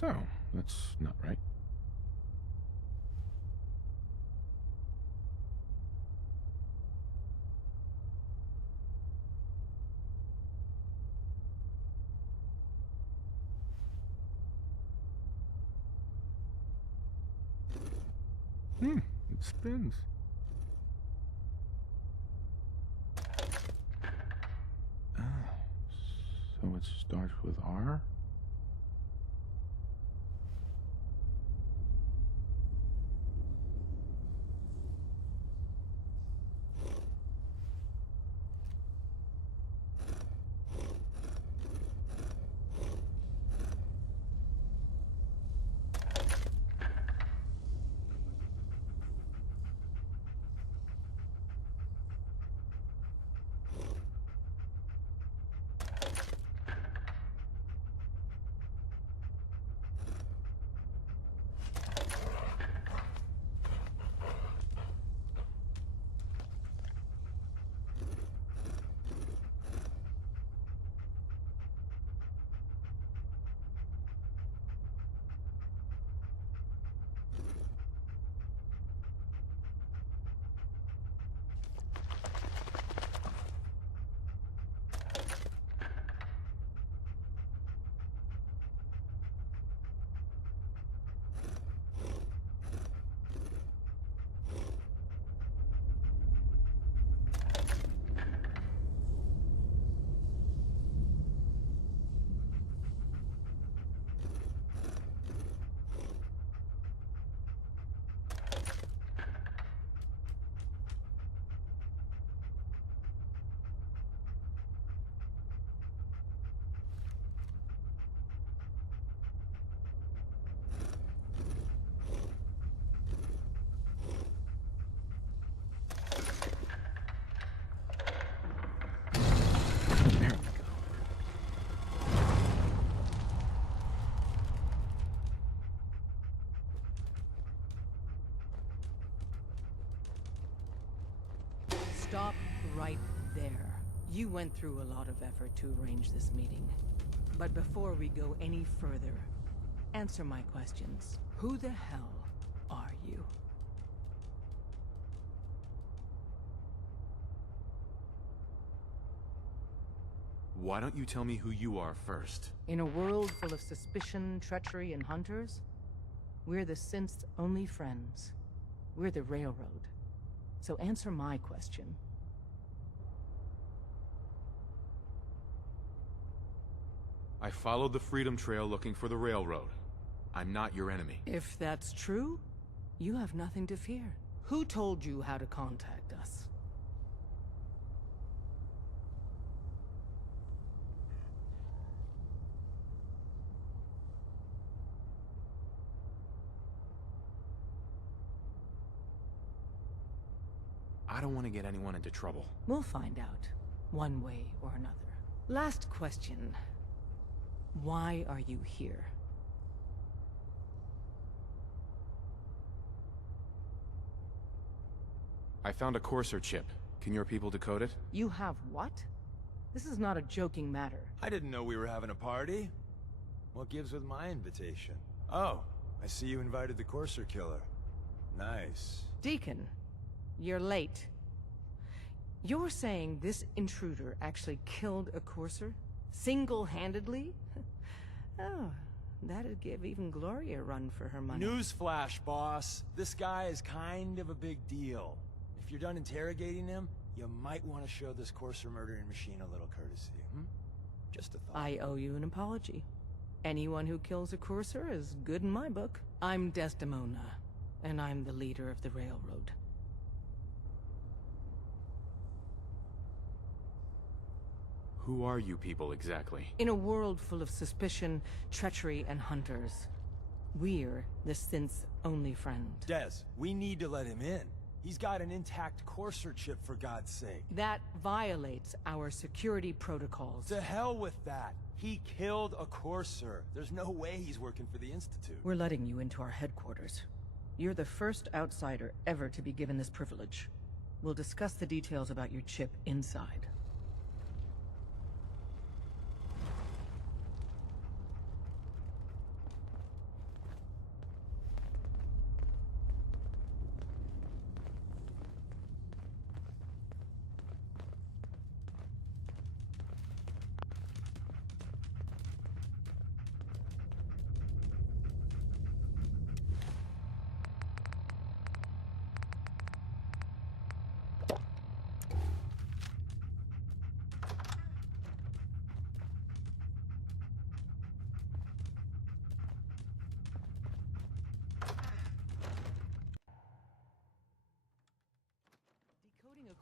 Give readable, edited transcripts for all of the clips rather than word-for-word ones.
So, that's not right. It spins. So it starts with R? Stop right there. You went through a lot of effort to arrange this meeting. But before we go any further, answer my questions. Who the hell are you? Why don't you tell me who you are first? In a world full of suspicion, treachery, and hunters, we're the synth's only friends. We're the Railroad. So answer my question. I followed the Freedom Trail looking for the Railroad. I'm not your enemy. If that's true, you have nothing to fear. Who told you how to contact us? I don't want to get anyone into trouble. We'll find out, one way or another. Last question. Why are you here? I found a Courser chip. Can your people decode it? You have what? This is not a joking matter. I didn't know we were having a party. What gives with my invitation? Oh, I see you invited the Courser killer. Nice. Deacon, you're late. You're saying this intruder actually killed a Courser? Single-handedly? Oh, that'd give even Gloria a run for her money. Newsflash, boss. This guy is kind of a big deal. If you're done interrogating him, you might want to show this Courser murdering machine a little courtesy, Just a thought. I owe you an apology. Anyone who kills a Courser is good in my book. I'm Desdemona, and I'm the leader of the Railroad. Who are you people exactly? In a world full of suspicion, treachery, and hunters, we're the synth's only friend. Des, we need to let him in. He's got an intact Courser chip, for God's sake. That violates our security protocols. To hell with that. He killed a Courser. There's no way he's working for the Institute. We're letting you into our headquarters. You're the first outsider ever to be given this privilege. We'll discuss the details about your chip inside.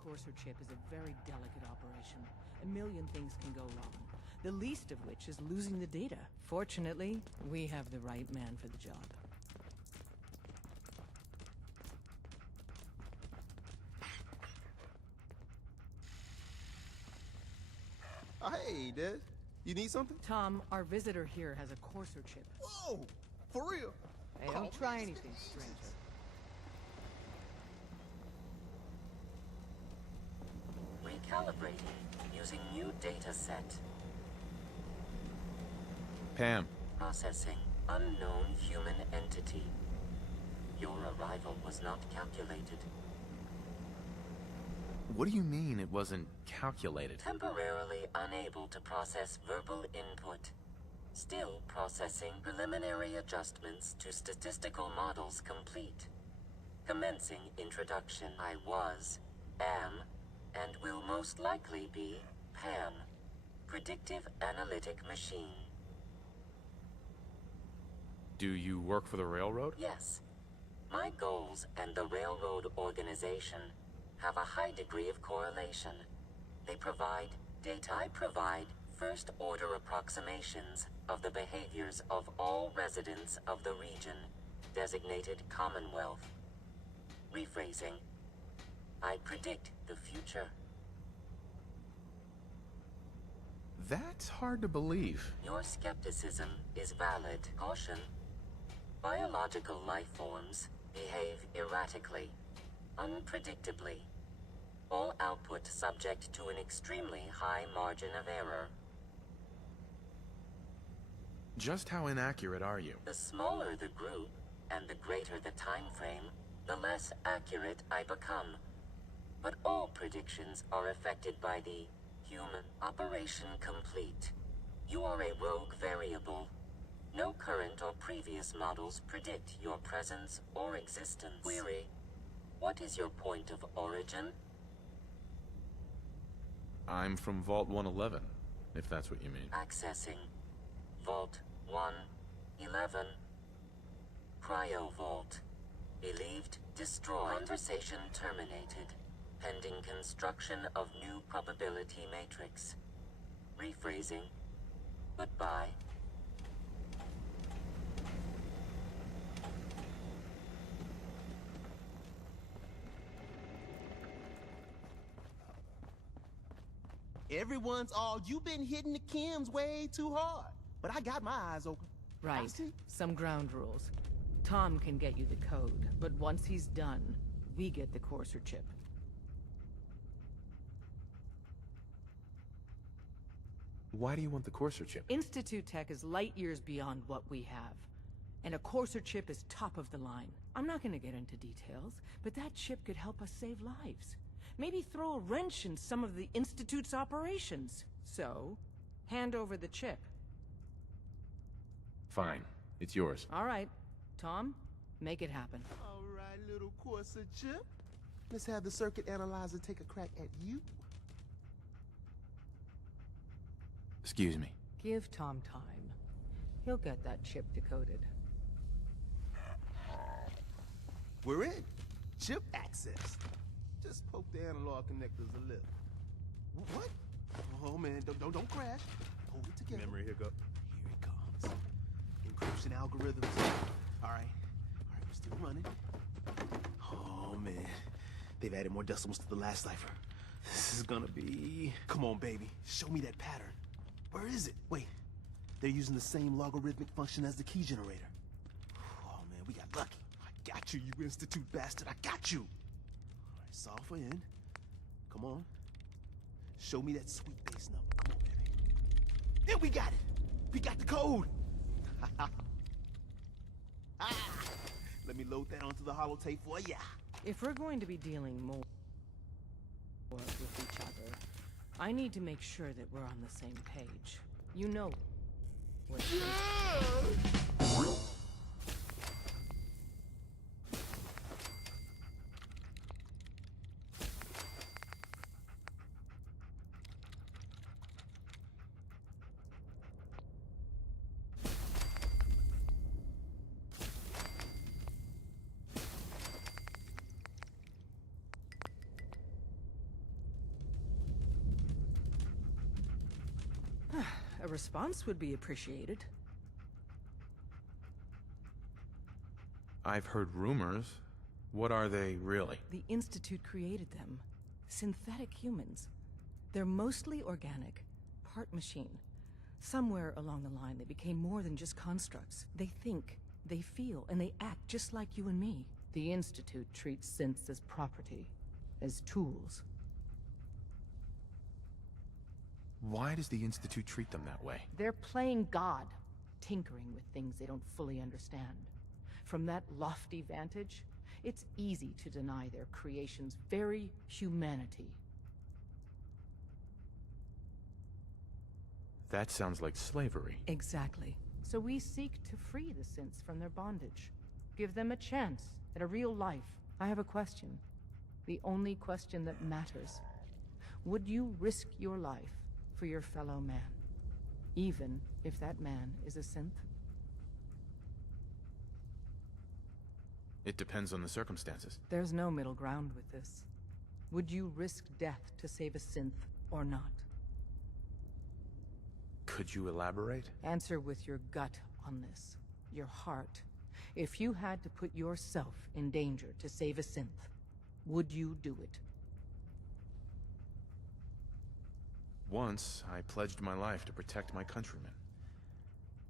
Courser chip is a very delicate operation. A million things can go wrong, the least of which is losing the data. Fortunately, we have the right man for the job. Hey, Des. You need something? Tom, our visitor here has a Courser chip. Whoa! For real? Hey, don't try anything, stranger. Recalibrating using new data set. Pam. Processing unknown human entity. Your arrival was not calculated. What do you mean it wasn't calculated? Temporarily unable to process verbal input. Still processing preliminary adjustments to statistical models complete. Commencing introduction. I was, am, and will most likely be Pam, predictive analytic machine. Do you work for the Railroad? Yes. My goals and the Railroad organization have a high degree of correlation. They provide data. I provide first-order approximations of the behaviors of all residents of the region, designated Commonwealth. Rephrasing. I predict the future. That's hard to believe. Your skepticism is valid. Caution. Biological life forms behave erratically, unpredictably. All output subject to an extremely high margin of error. Just how inaccurate are you? The smaller the group, and the greater the time frame, the less accurate I become. But all predictions are affected by the human. Operation complete. You are a rogue variable. No current or previous models predict your presence or existence. Query: what is your point of origin? I'm from Vault 111, if that's what you mean. Accessing. Vault 111. Cryo Vault. Believed destroyed. Conversation terminated. Pending construction of new probability matrix. Rephrasing. Goodbye. Everyone's all, "You've been hitting the chems way too hard." But I got my eyes open. Right. Some ground rules. Tom can get you the code, but once he's done, we get the courser chip. Why do you want the courser chip? Institute tech is light years beyond what we have. And a courser chip is top of the line. I'm not gonna get into details, but that chip could help us save lives. Maybe throw a wrench in some of the Institute's operations. So, hand over the chip. Fine. It's yours. All right. Tom, make it happen. All right, little courser chip. Let's have the circuit analyzer take a crack at you. Excuse me. Give Tom time. He'll get that chip decoded. We're in. Chip access. Just poke the analog connectors a little. What? Oh man, don't crash. Hold it together. Memory hiccup. Here it comes. Encryption algorithms. All right, we're still running. Oh man, they've added more decimals to the last cipher. This is gonna be... Come on, baby. Show me that pattern. Where is it? Wait, they're using the same logarithmic function as the key generator. Oh man, we got lucky. I got you, you Institute bastard. I got you. All right, solve for n. Come on. Show me that sweet base number. Come on, baby. Then we got it. We got the code. Let me load that onto the holotape for ya. If we're going to be dealing more with each other, I need to make sure that we're on the same page. You know what A response would be appreciated. I've heard rumors. What are they, really? The Institute created them. Synthetic humans. They're mostly organic, part machine. Somewhere along the line, they became more than just constructs. They think, they feel, and they act just like you and me. The Institute treats synths as property, as tools. Why does the Institute treat them that way? They're playing God, tinkering with things they don't fully understand. From that lofty vantage, it's easy to deny their creation's very humanity. That sounds like slavery. Exactly. So we seek to free the synths from their bondage. Give them a chance at a real life. I have a question. The only question that matters. Would you risk your life for your fellow man, even if that man is a synth? It depends on the circumstances. There's no middle ground with this. Would you risk death to save a synth or not? Could you elaborate? Answer with your gut on this. Your heart. If you had to put yourself in danger to save a synth, would you do it? Once, I pledged my life to protect my countrymen.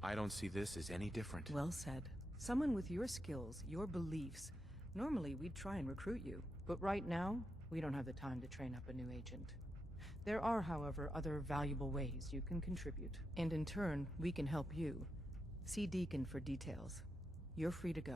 I don't see this as any different. Well said. Someone with your skills, your beliefs. Normally, we'd try and recruit you. But right now, We don't have the time to train up a new agent. There are, however, other valuable ways you can contribute, and in turn, we can help you. See Deacon for details. You're free to go.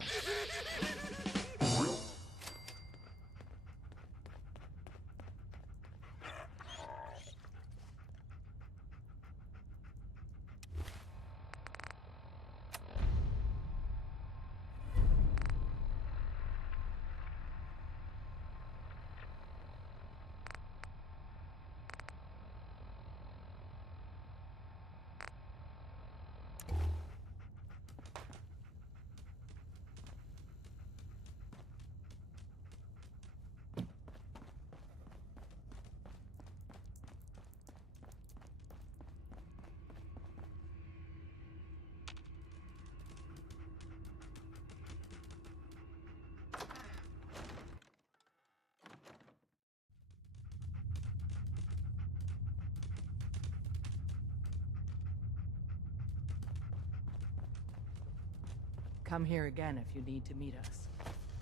Come here again if you need to meet us.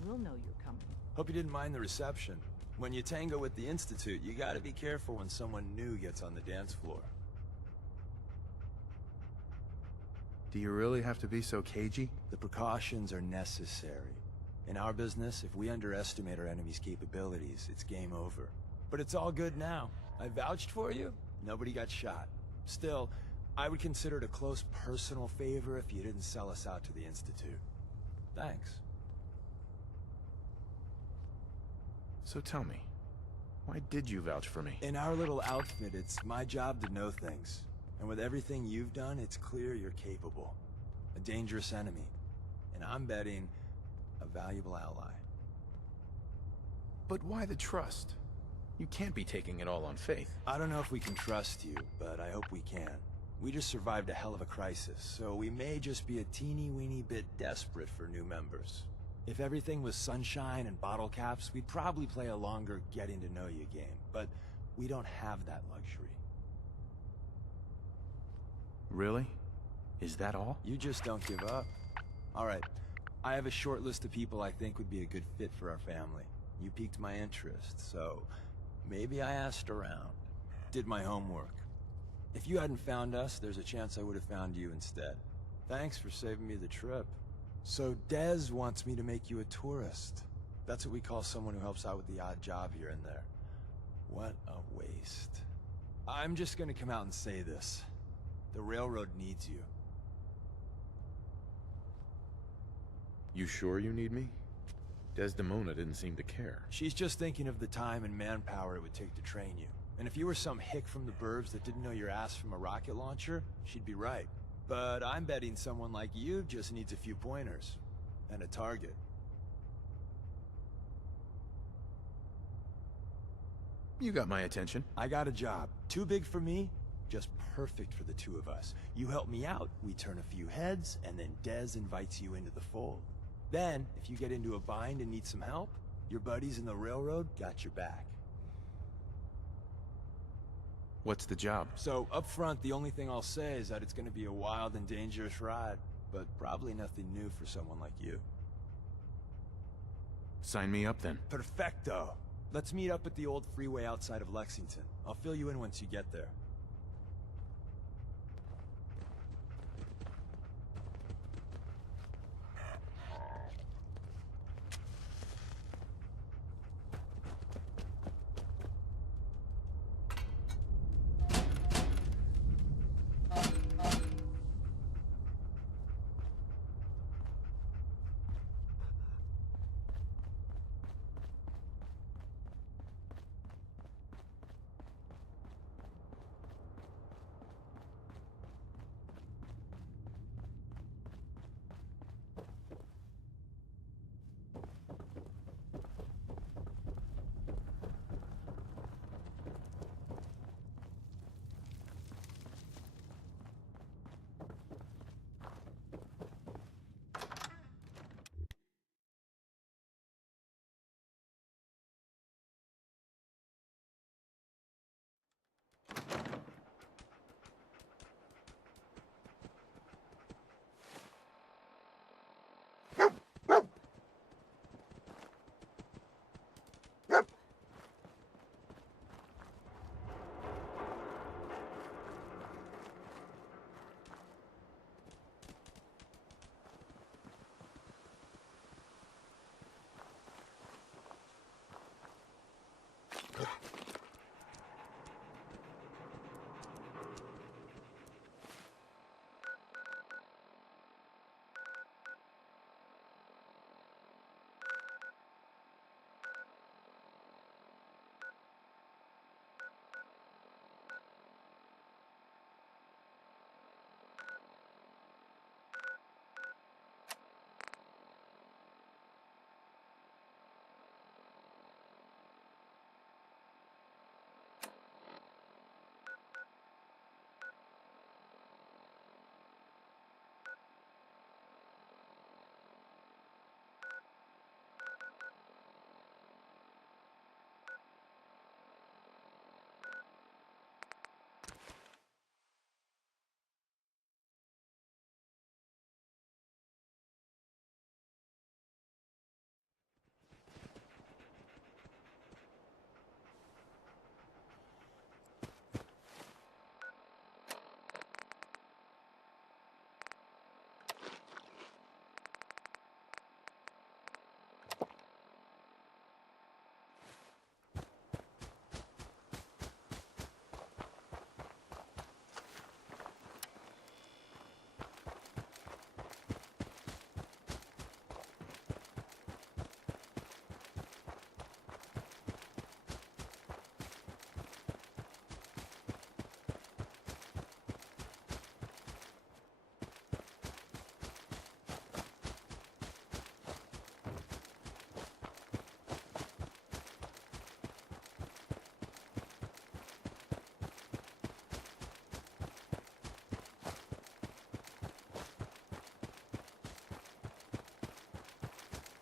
We'll know you're coming. Hope you didn't mind the reception. When you tango with the Institute, you gotta be careful when someone new gets on the dance floor. Do you really have to be so cagey? The precautions are necessary. In our business, if we underestimate our enemy's capabilities, it's game over. But it's all good now. I vouched for you. Nobody got shot. Still, I would consider it a close personal favor if you didn't sell us out to the Institute. Thanks. So tell me, why did you vouch for me? In our little outfit, it's my job to know things. And with everything you've done, it's clear you're capable. A dangerous enemy. And I'm betting a valuable ally. But why the trust? You can't be taking it all on faith. I don't know if we can trust you, but I hope we can. We just survived a hell of a crisis, so we may just be a teeny-weeny bit desperate for new members. If everything was sunshine and bottle caps, we'd probably play a longer getting-to-know-you game, but we don't have that luxury. Really? Is that all? You just don't give up. All right, I have a short list of people I think would be a good fit for our family. You piqued my interest, so maybe I asked around. Did my homework. If you hadn't found us, there's a chance I would have found you instead. Thanks for saving me the trip. So Dez wants me to make you a tourist. That's what we call someone who helps out with the odd job here and there. What a waste. I'm just gonna come out and say this. The railroad needs you. You sure you need me? Desdemona didn't seem to care. She's just thinking of the time and manpower it would take to train you. And if you were some hick from the burbs that didn't know your ass from a rocket launcher, she'd be right. But I'm betting someone like you just needs a few pointers. And a target. You got my attention. I got a job. Too big for me, just perfect for the two of us. You help me out, we turn a few heads, and then Dez invites you into the fold. Then, if you get into a bind and need some help, your buddies in the railroad got your back. What's the job? So, up front, the only thing I'll say is that it's gonna be a wild and dangerous ride, but probably nothing new for someone like you. Sign me up then. Perfecto! Let's meet up at the old freeway outside of Lexington. I'll fill you in once you get there.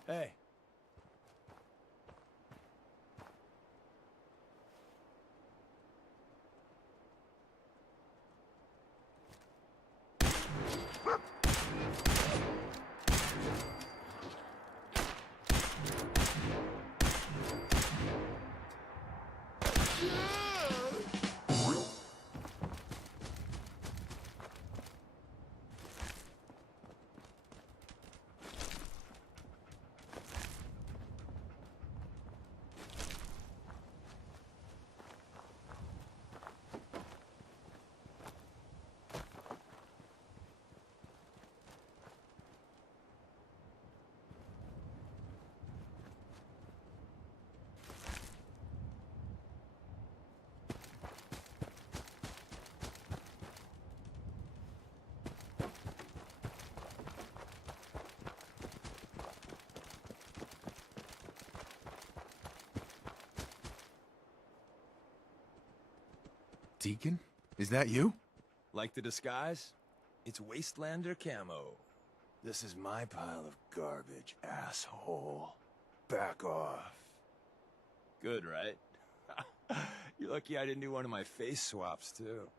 Hey. Deacon? Is that you? Like the disguise? It's Wastelander camo. This is my pile of garbage, asshole. Back off. Good, right? You're lucky I didn't do one of my face swaps, too.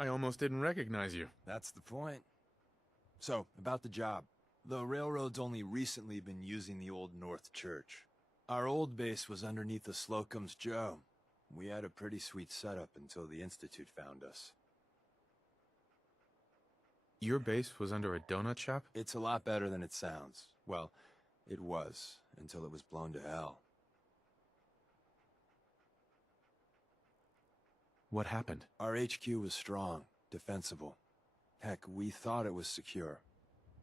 I almost didn't recognize you. That's the point. So, about the job. The railroad's only recently been using the Old North Church. Our old base was underneath the Slocum's Joe. We had a pretty sweet setup until the Institute found us. Your base was under a donut shop? It's a lot better than it sounds. Well, it was, until it was blown to hell. What happened? Our HQ was strong, defensible. Heck, we thought it was secure.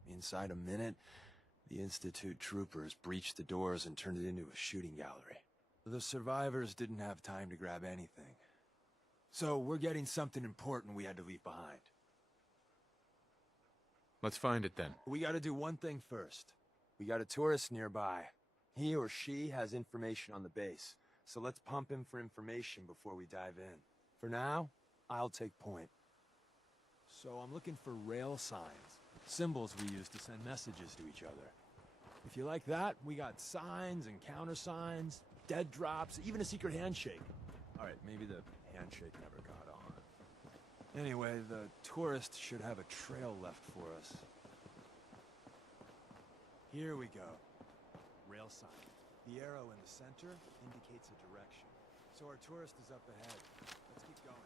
Inside a minute, the Institute troopers breached the doors and turned it into a shooting gallery. The survivors didn't have time to grab anything. So we're getting something important we had to leave behind. Let's find it then. We gotta do one thing first. We got a tourist nearby. He or she has information on the base, so let's pump him for information before we dive in. For now, I'll take point. So I'm looking for rail signs, symbols we use to send messages to each other. If you like that, we got signs and countersigns, dead drops, even a secret handshake. Alright, maybe the handshake never got on. Anyway, the tourist should have a trail left for us. Here we go. Rail sign. The arrow in the center indicates a direction. So our tourist is up ahead. Let's keep going.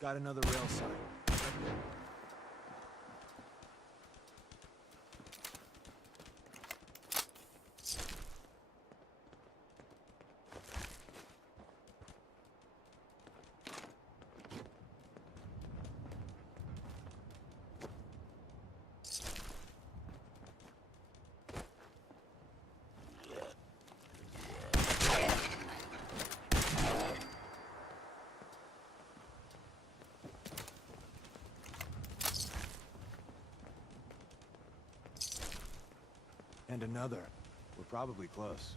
Got another rail sign. And another. We're probably close.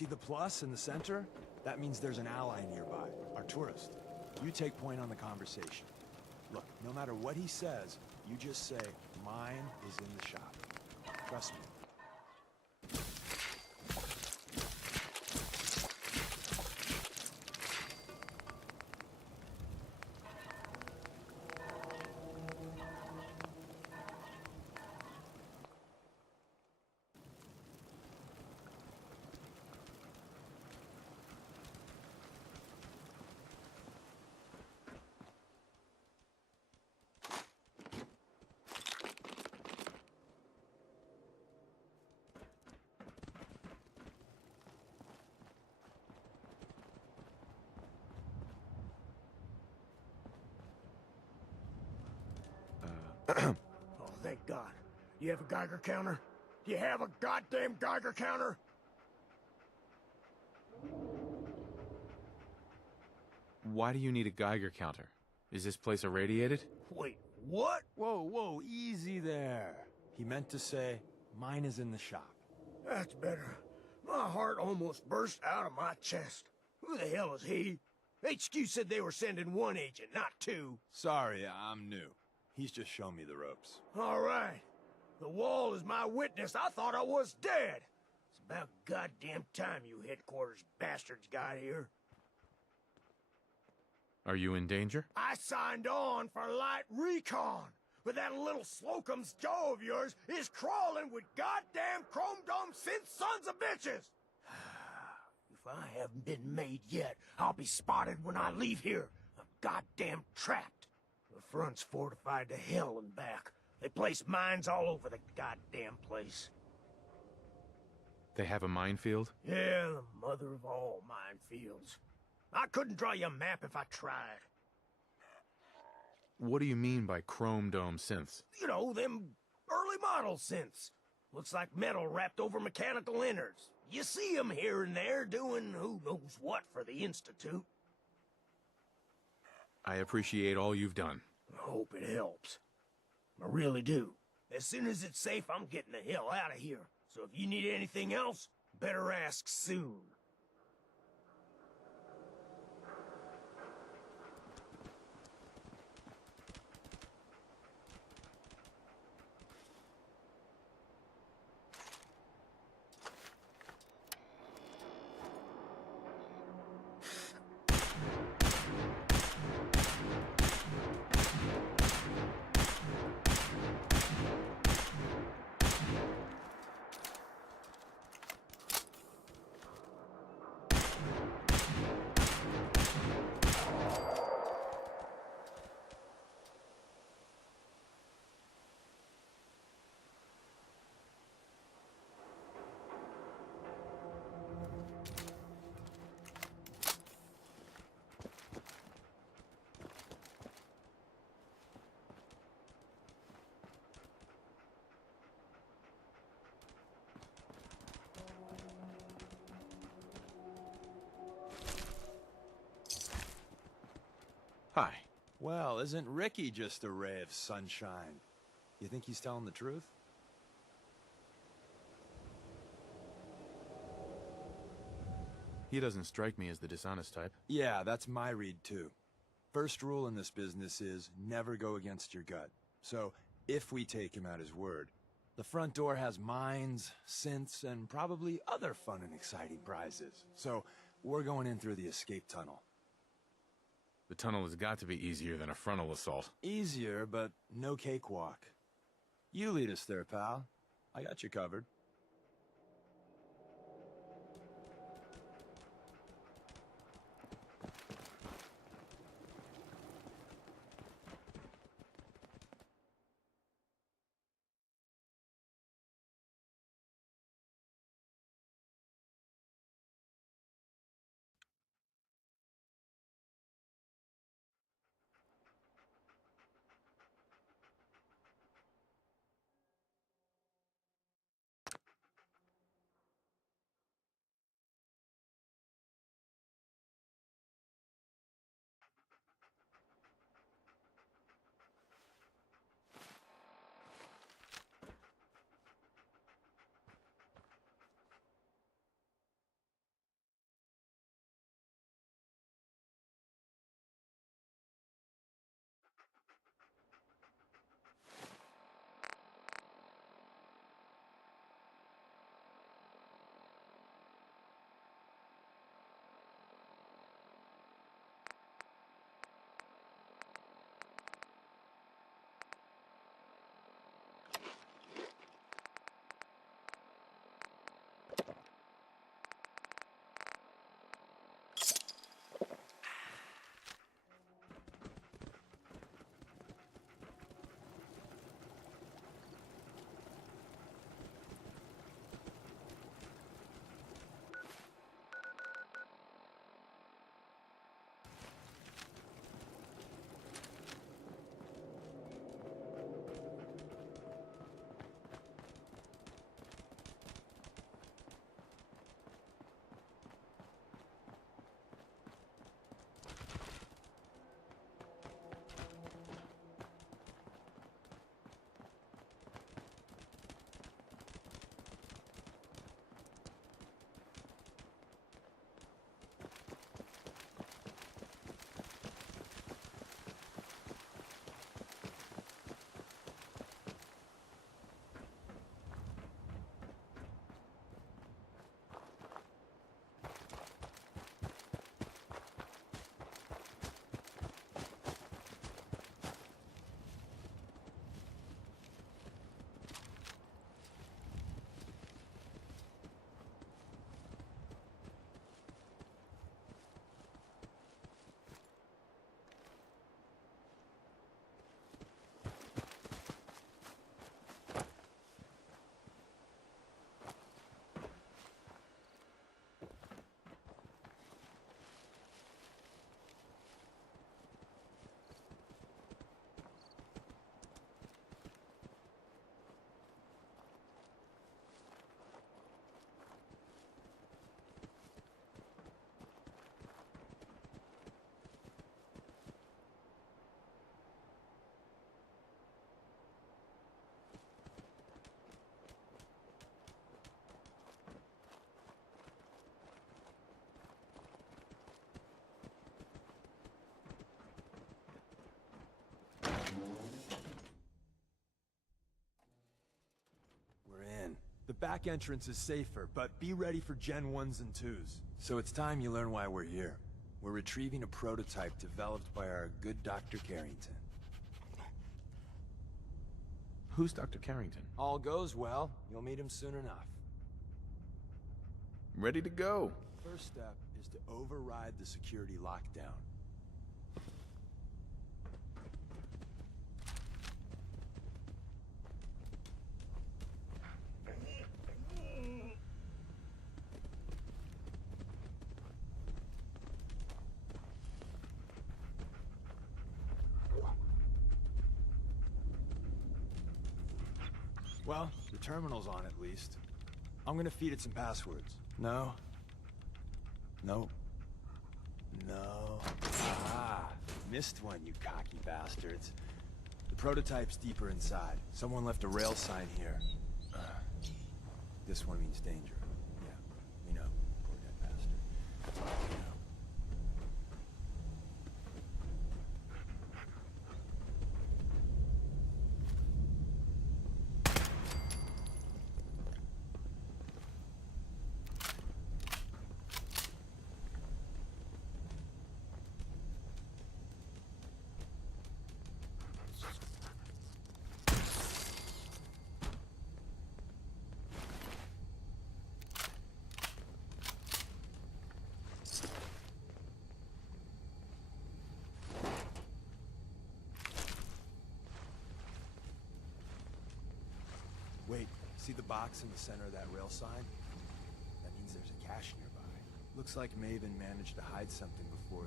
See the plus in the center? That means there's an ally nearby, our tourist. You take point on the conversation. Look, no matter what he says, you just say, mine is in the shop. Trust me. Oh, thank God. You have a Geiger counter? You have a goddamn Geiger counter? Why do you need a Geiger counter? Is this place irradiated? Wait, what? Whoa, whoa, easy there. He meant to say, mine is in the shop. That's better. My heart almost burst out of my chest. Who the hell is he? HQ said they were sending one agent, not two. Sorry, I'm new. He's just shown me the ropes. All right. The wall is my witness. I thought I was dead. It's about goddamn time you headquarters bastards got here. Are you in danger? I signed on for light recon, but that little Slocum's Joe of yours is crawling with goddamn chrome dome synth sons of bitches. If I haven't been made yet, I'll be spotted when I leave here. I'm goddamn trapped. The front's fortified to hell and back. They place mines all over the goddamn place. They have a minefield? Yeah, the mother of all minefields. I couldn't draw you a map if I tried. What do you mean by chrome dome synths? You know, them early model synths. Looks like metal wrapped over mechanical innards. You see them here and there doing who knows what for the Institute. I appreciate all you've done. I hope it helps. I really do. As soon as it's safe, I'm getting the hell out of here. So if you need anything else, better ask soon. Hi. Well, isn't Ricky just a ray of sunshine? You think he's telling the truth? He doesn't strike me as the dishonest type. Yeah, that's my read too. First rule in this business is never go against your gut. So, if we take him at his word, the front door has mines, synths, and probably other fun and exciting prizes. So, we're going in through the escape tunnel. The tunnel has got to be easier than a frontal assault. Easier, but no cakewalk. You lead us there, pal. I got you covered. back entrance is safer, but be ready for Gen 1s and 2s. So it's time you learn why we're here. We're retrieving a prototype developed by our good Dr. Carrington. Who's Dr. Carrington? All goes well, you'll meet him soon enough. Ready to go. First step is to override the security lockdown. Well, the terminal's on at least. I'm gonna feed it some passwords. No. No. No. Ah, missed one, you cocky bastards. The prototype's deeper inside. Someone left a rail sign here. This one means danger. Yeah, we know. Poor dead bastard. We know. Wait, see the box in the center of that rail sign? That means there's a cache nearby. Looks like Maven managed to hide something before...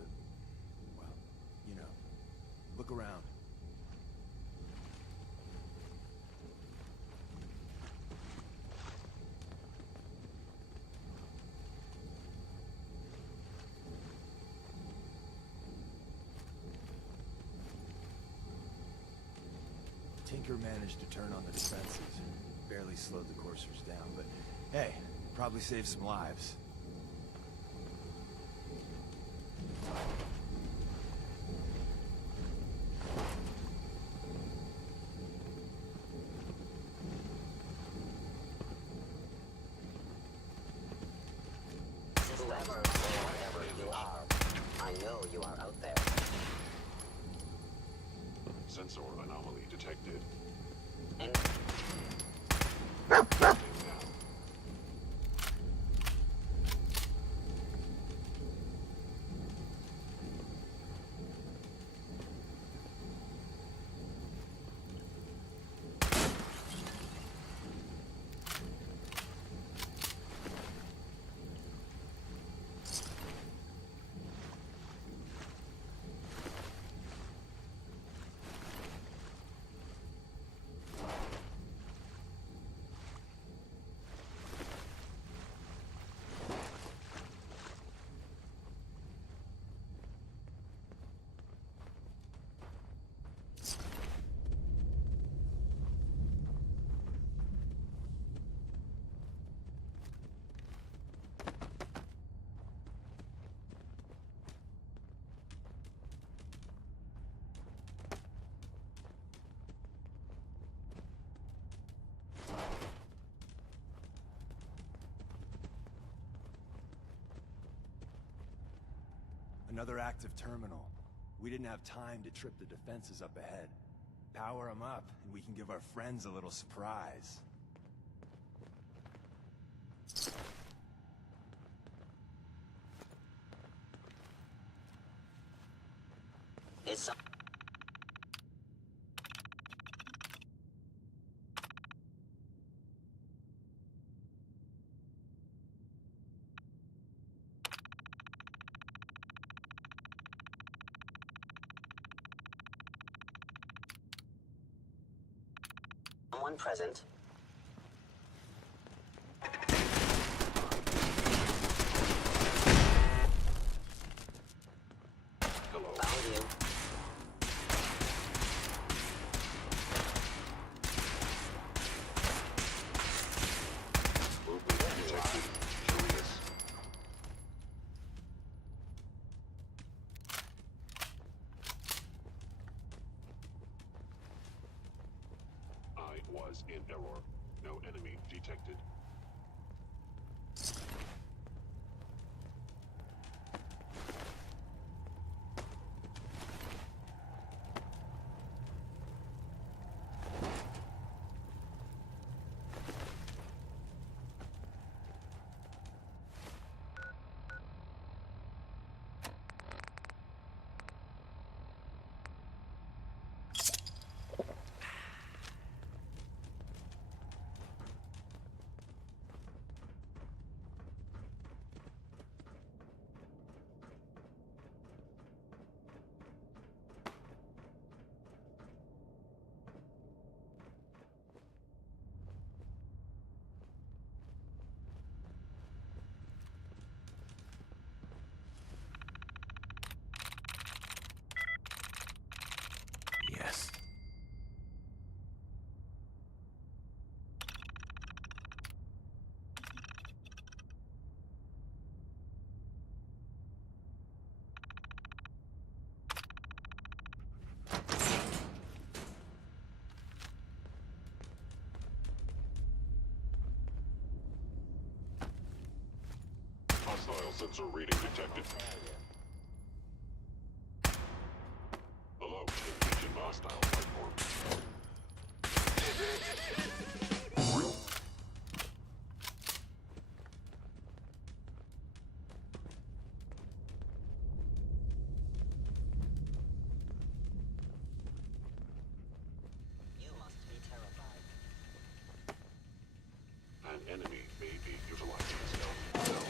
well, you know. Look around. Tinker managed to turn on the defenses. Barely slowed the coursers down, but hey, probably saved some lives. Whoever or whatever you are, I know you are out there. Sensor anomaly detected. And Another active terminal. We didn't have time to trip the defenses up ahead. Power them up, and we can give our friends a little surprise. it's... someone present. Hello. Found you. Movement detected. Curious. I was in error. No enemy detected. Hostile sensor reading detected. Hello, engage in hostile platform. You must be terrified. An enemy may be utilizing stealth cell.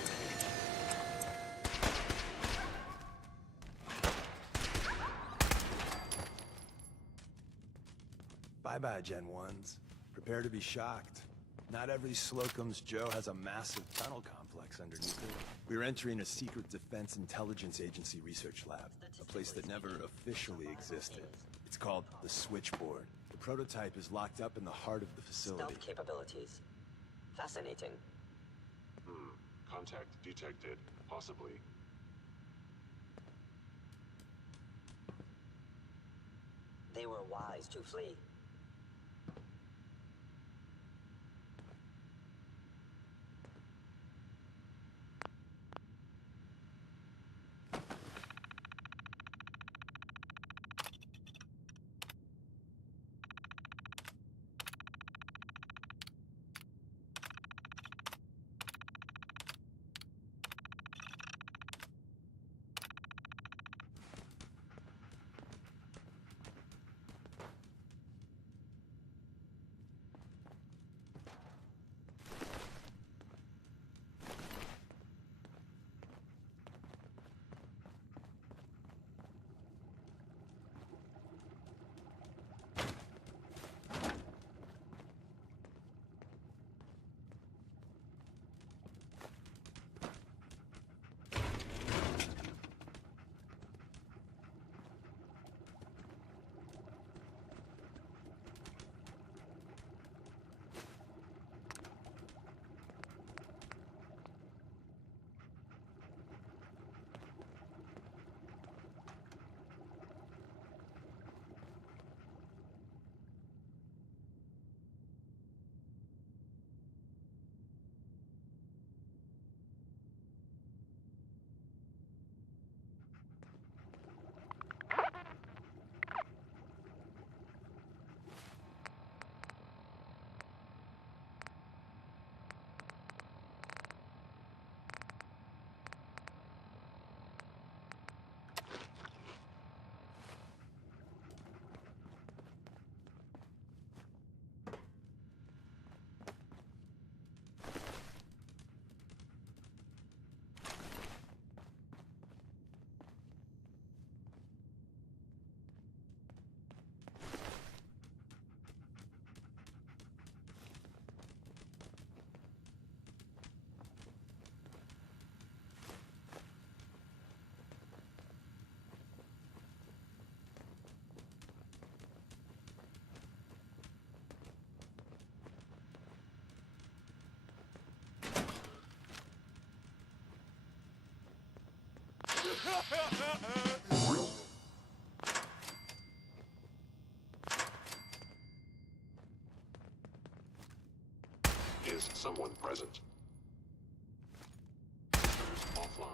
Bye-bye, Gen 1s. Prepare to be shocked. Not every Slocum's Joe has a massive tunnel complex underneath it. We're entering a secret Defense Intelligence Agency research lab, a place that never officially existed. It's called the Switchboard. The prototype is locked up in the heart of the facility. Stealth capabilities. Fascinating. Contact detected. Possibly. They were wise to flee. Is someone present? Systems offline.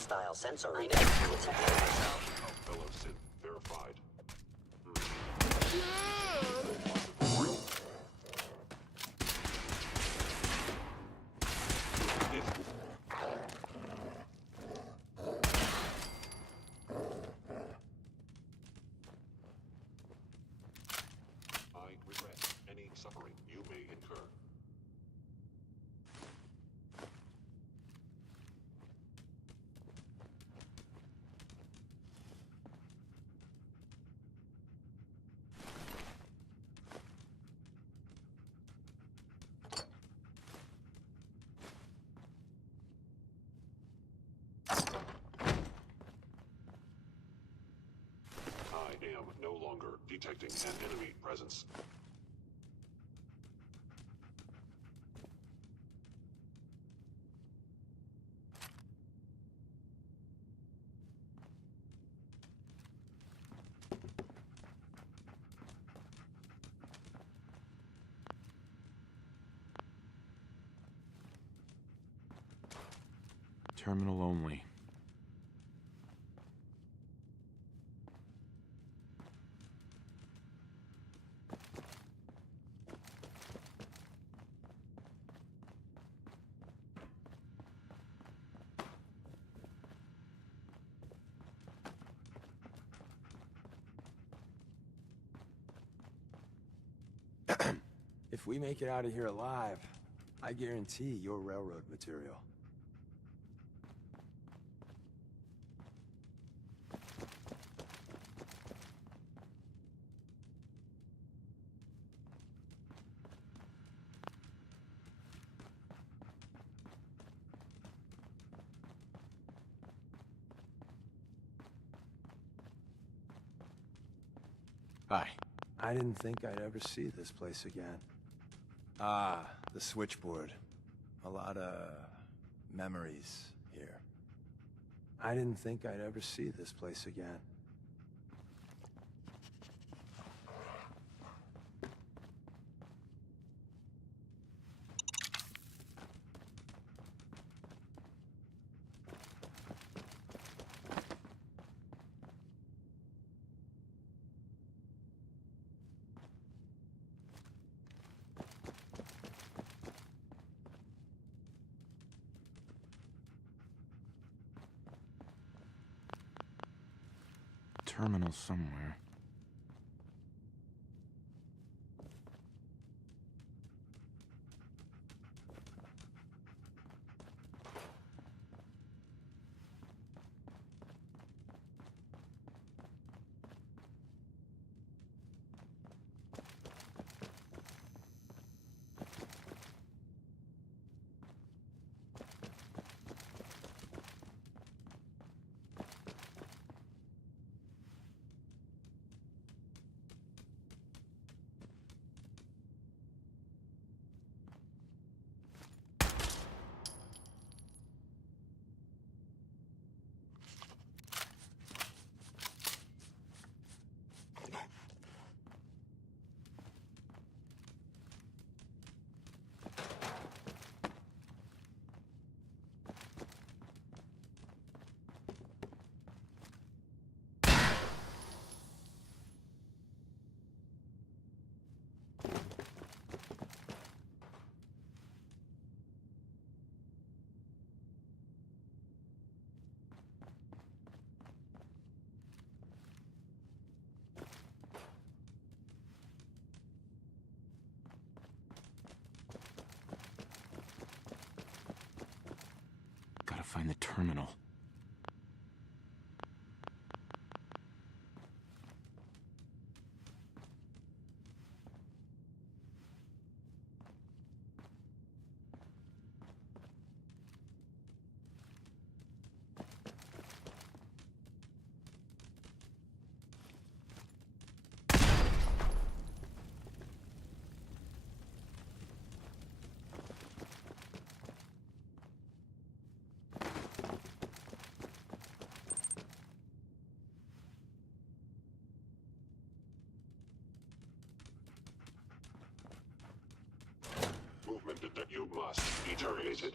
hostile sensor reader to protect yourself. Fellow Sid verified. I regret any suffering you may incur. I am no longer detecting an enemy presence. Terminal only. If we make it out of here alive, I guarantee you're railroad material. Hi. I didn't think I'd ever see this place again. Ah, the switchboard. A lot of memories here. I didn't think I'd ever see this place again. Terminal somewhere. Gotta find the terminal. That you must be terminated.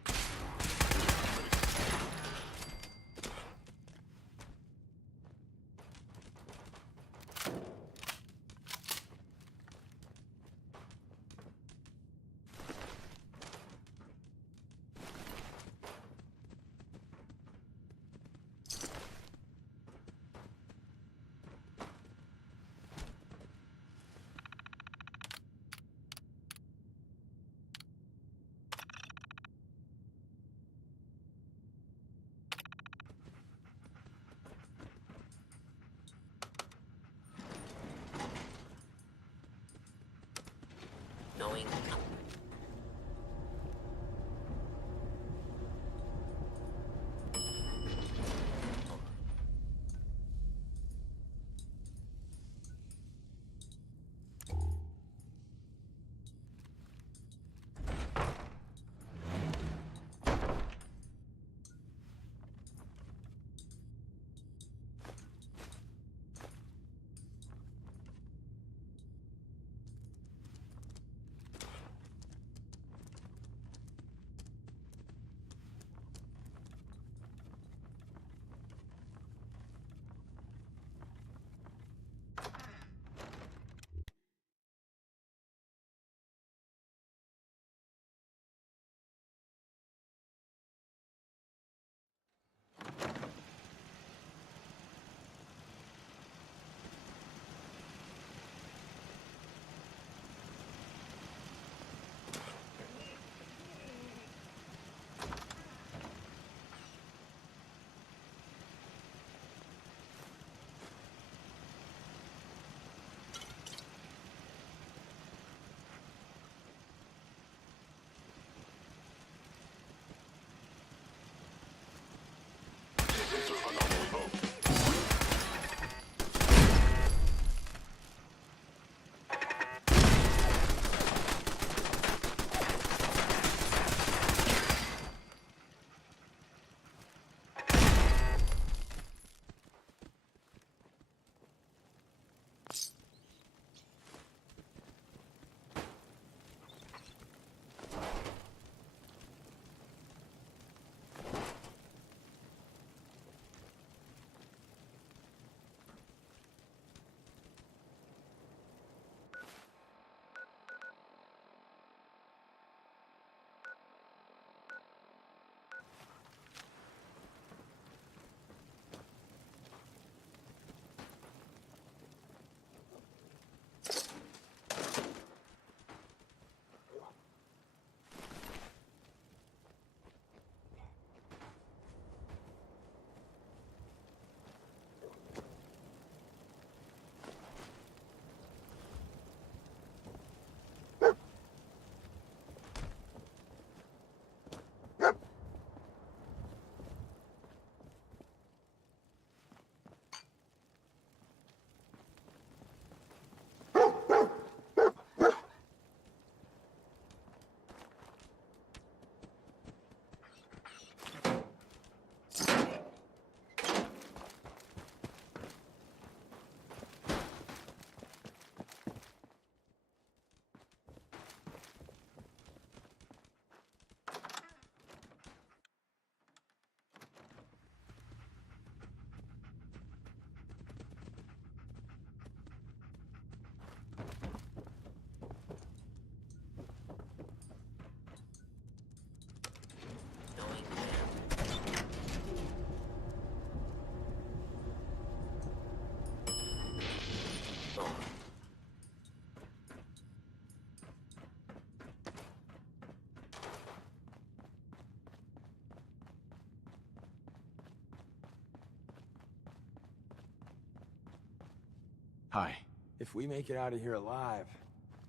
Hi. If we make it out of here alive,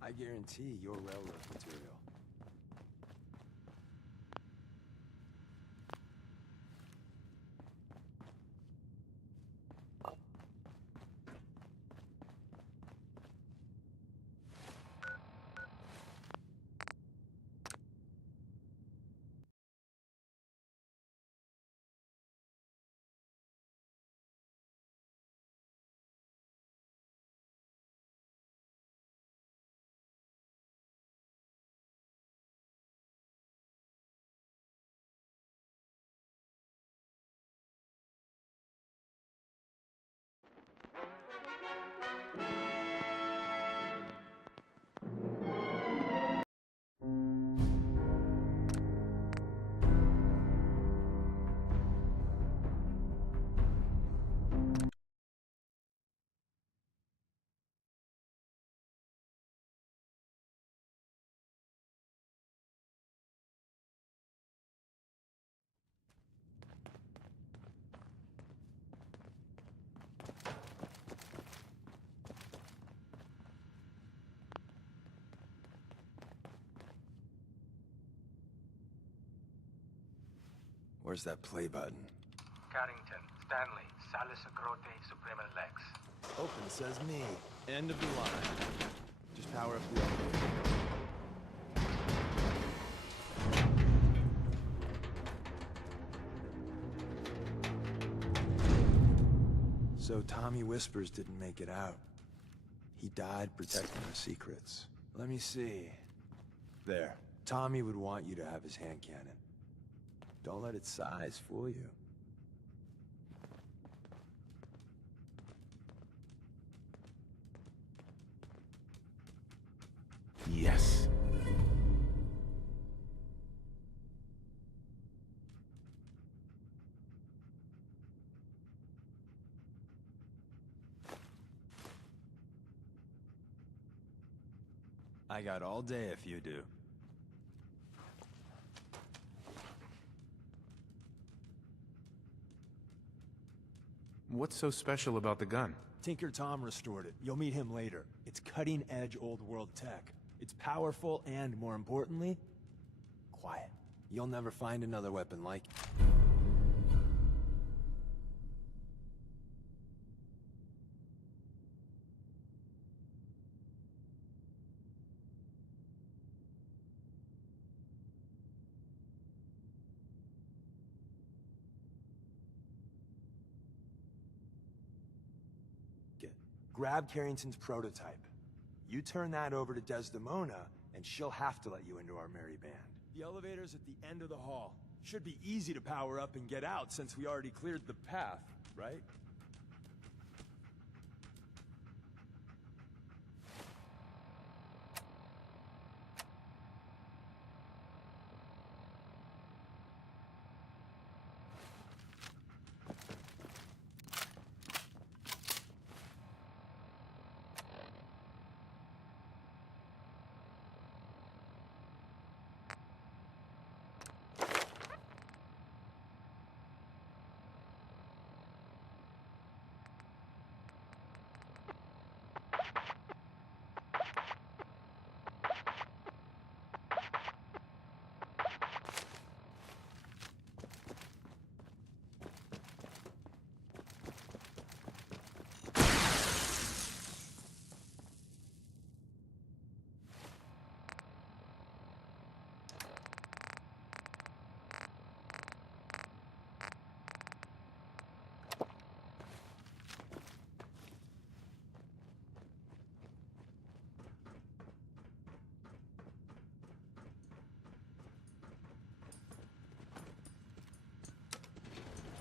I guarantee you're railroad material. Where's that play button? Carrington, Stanley, Salis Agrote, Suprema Lex. Open says me. End of the line. Just power up the elevator. So Tommy Whispers didn't make it out. He died protecting our secrets. Let me see. There. Tommy would want you to have his hand cannon. Don't let its size fool you. Yes. I got all day if you do. What's so special about the gun? Tinker Tom restored it. You'll meet him later. It's cutting-edge old-world tech. It's powerful and, more importantly, quiet. You'll never find another weapon like it. Grab Carrington's prototype. You turn that over to Desdemona, and she'll have to let you into our merry band. The elevator's at the end of the hall. Should be easy to power up and get out since we already cleared the path, right?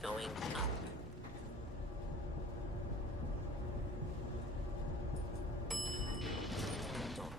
Going up. Door.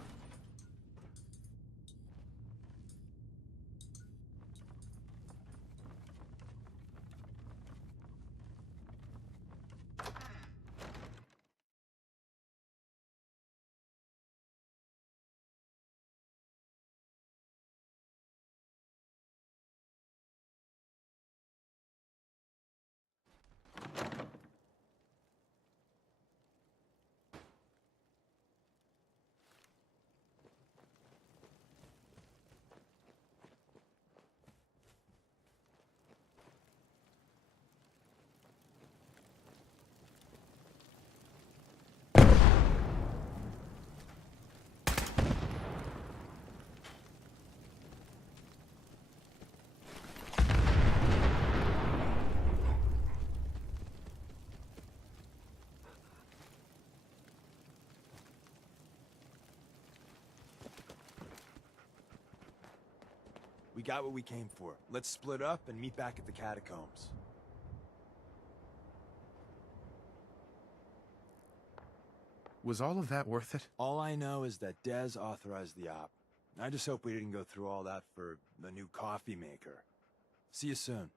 We got what we came for. Let's split up and meet back at the catacombs. Was all of that worth it? All I know is that Dez authorized the op. I just hope we didn't go through all that for the new coffee maker. See you soon.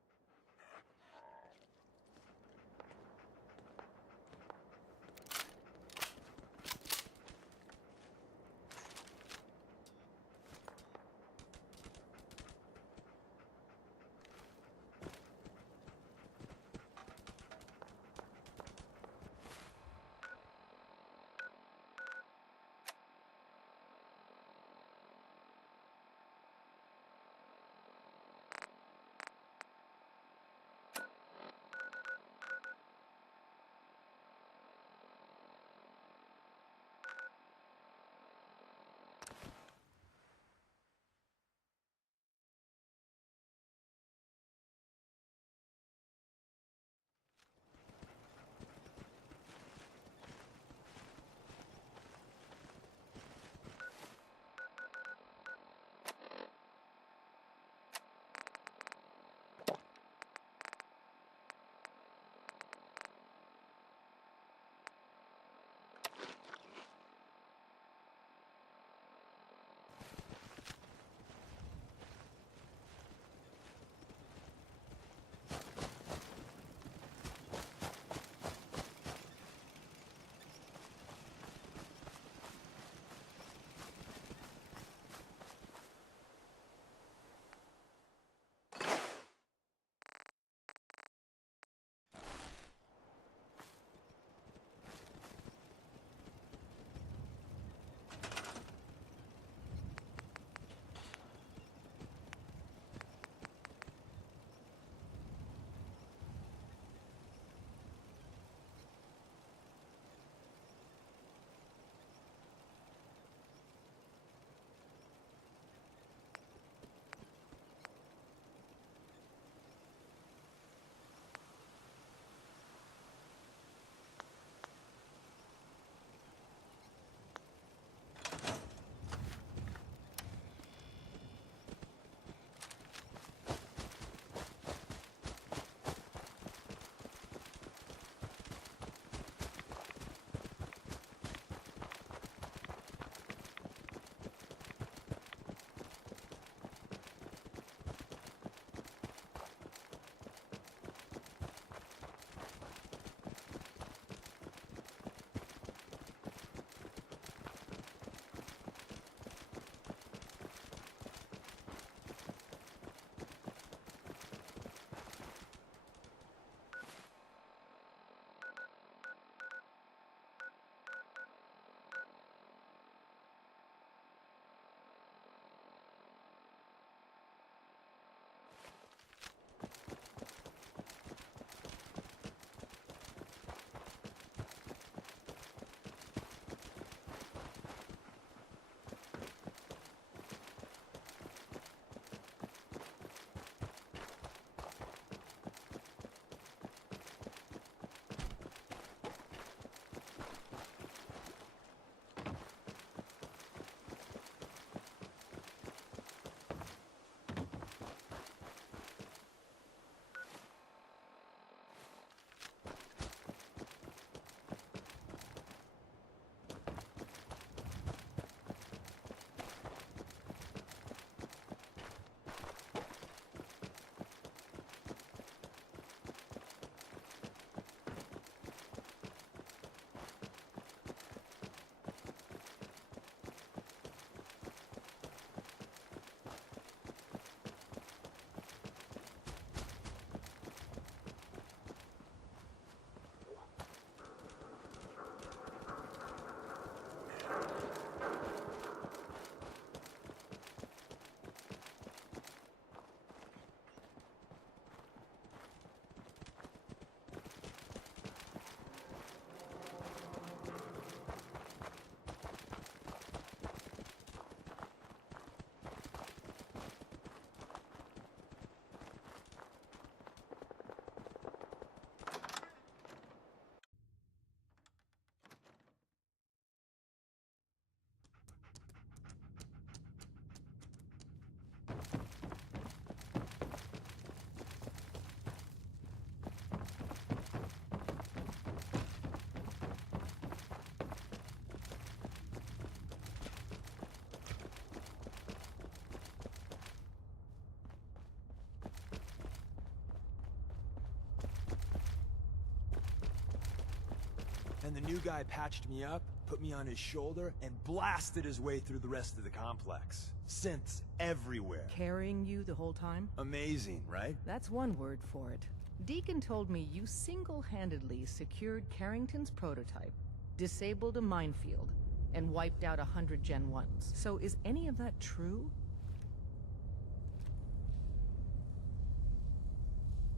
And the new guy patched me up, put me on his shoulder, and blasted his way through the rest of the complex. Synths everywhere. Carrying you the whole time? Amazing, right? That's one word for it. Deacon told me you single-handedly secured Carrington's prototype, disabled a minefield, and wiped out 100 Gen 1s. So is any of that true?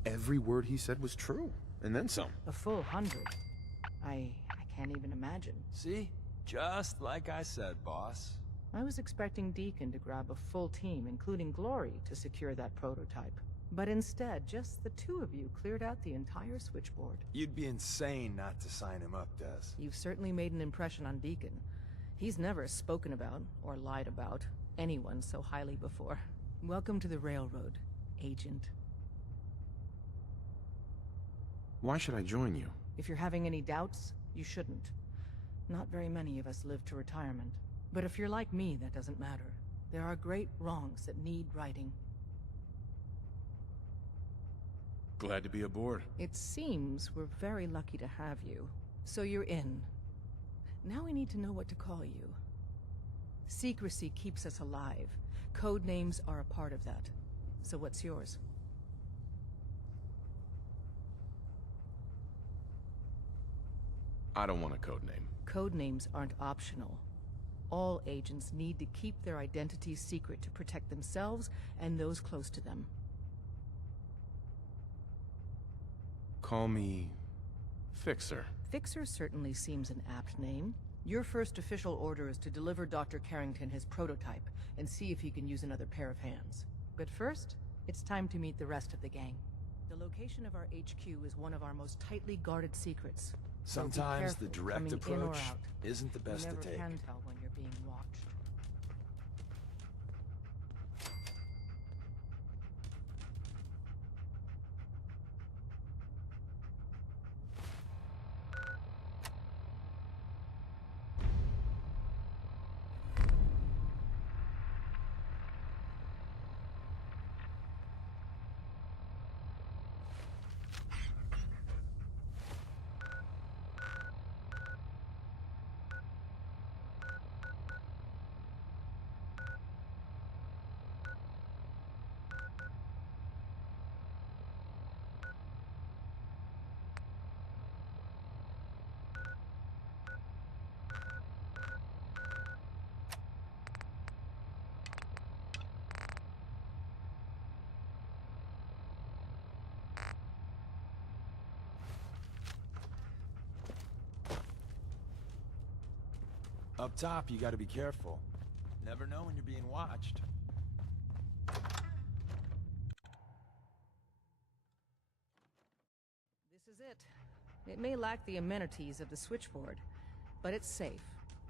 Every word he said was true, and then some. A full 100. I can't even imagine. See? Just like I said, boss. I was expecting Deacon to grab a full team, including Glory, to secure that prototype. But instead, just the two of you cleared out the entire switchboard. You'd be insane not to sign him up, Des. You've certainly made an impression on Deacon. He's never spoken about, or lied about, anyone so highly before. Welcome to the Railroad, Agent. Why should I join you? If you're having any doubts, you shouldn't. Not very many of us live to retirement. But if you're like me, that doesn't matter. There are great wrongs that need righting. Glad to be aboard. It seems we're very lucky to have you. So you're in. Now we need to know what to call you. Secrecy keeps us alive. Code names are a part of that. So what's yours? I don't want a code name. Code names aren't optional. All agents need to keep their identities secret to protect themselves and those close to them. Call me... Fixer. Fixer certainly seems an apt name. Your first official order is to deliver Dr. Carrington his prototype and see if he can use another pair of hands. But first, it's time to meet the rest of the gang. The location of our HQ is one of our most tightly guarded secrets. So be Sometimes careful the direct coming in or approach out. isn't the best You to never take. can tell when you're being watched. Up top, you gotta be careful. Never know when you're being watched. This is it. It may lack the amenities of the switchboard, but it's safe,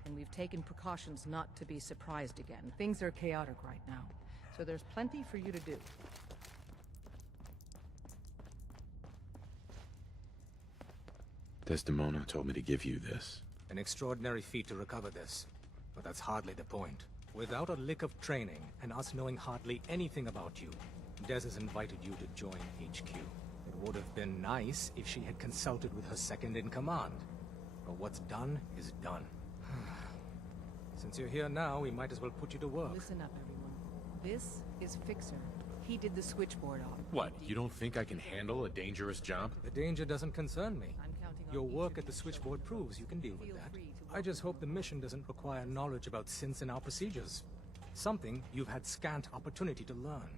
and we've taken precautions not to be surprised again. Things are chaotic right now, so there's plenty for you to do. Desdemona told me to give you this. An extraordinary feat to recover this, but that's hardly the point. Without a lick of training, and us knowing hardly anything about you, Des has invited you to join HQ. It would have been nice if she had consulted with her second-in-command. But what's done is done. Since you're here now, we might as well put you to work. Listen up, everyone. This is Fixer. He did the switchboard off. What, you don't think I can handle a dangerous job? The danger doesn't concern me. I'm counting on Your each work of at the you to show switchboard your proves you can deal with Feel that. free to I just hope the mission doesn't require knowledge about synths and our procedures. Something you've had scant opportunity to learn.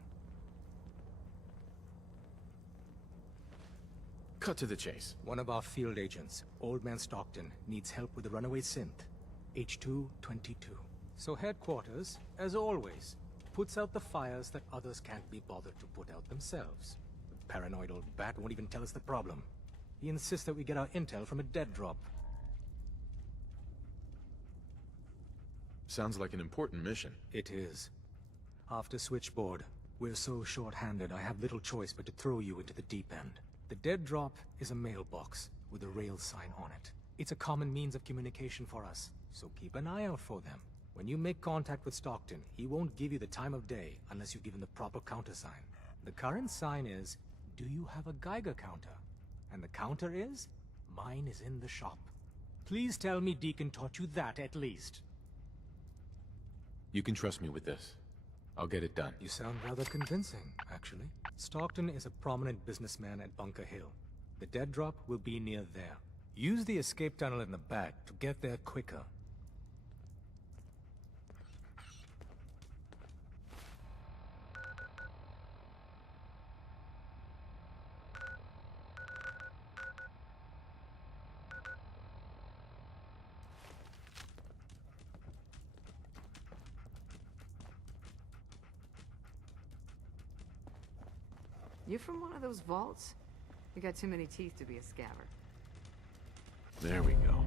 Cut to the chase. One of our field agents, Old Man Stockton, needs help with the runaway synth, H222. So headquarters, as always, puts out the fires that others can't be bothered to put out themselves. The paranoid old bat won't even tell us the problem. He insists that we get our intel from a dead drop. Sounds like an important mission. It is. After Switchboard, we're so short-handed I have little choice but to throw you into the deep end. The dead drop is a mailbox with a rail sign on it. It's a common means of communication for us, so keep an eye out for them. When you make contact with Stockton, he won't give you the time of day unless you give him the proper countersign. The current sign is, do you have a Geiger counter? And the counter is, mine is in the shop. Please tell me Deacon taught you that at least. You can trust me with this. I'll get it done. You sound rather convincing, actually. Stockton is a prominent businessman at Bunker Hill. The dead drop will be near there. Use the escape tunnel in the back to get there quicker. You from one of those vaults? You got too many teeth to be a scabber. There we go.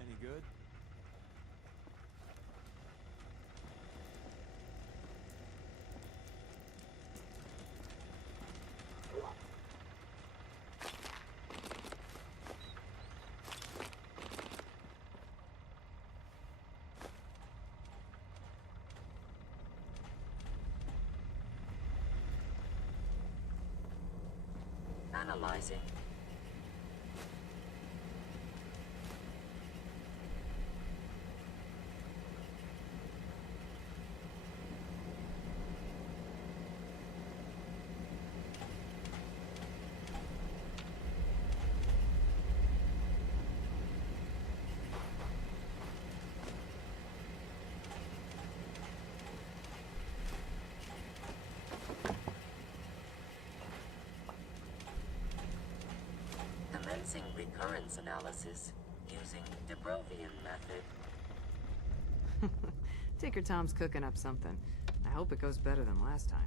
Any good? Analyzing. Commencing recurrence analysis using de Brovian method. Tinker Tom's cooking up something. I hope it goes better than last time.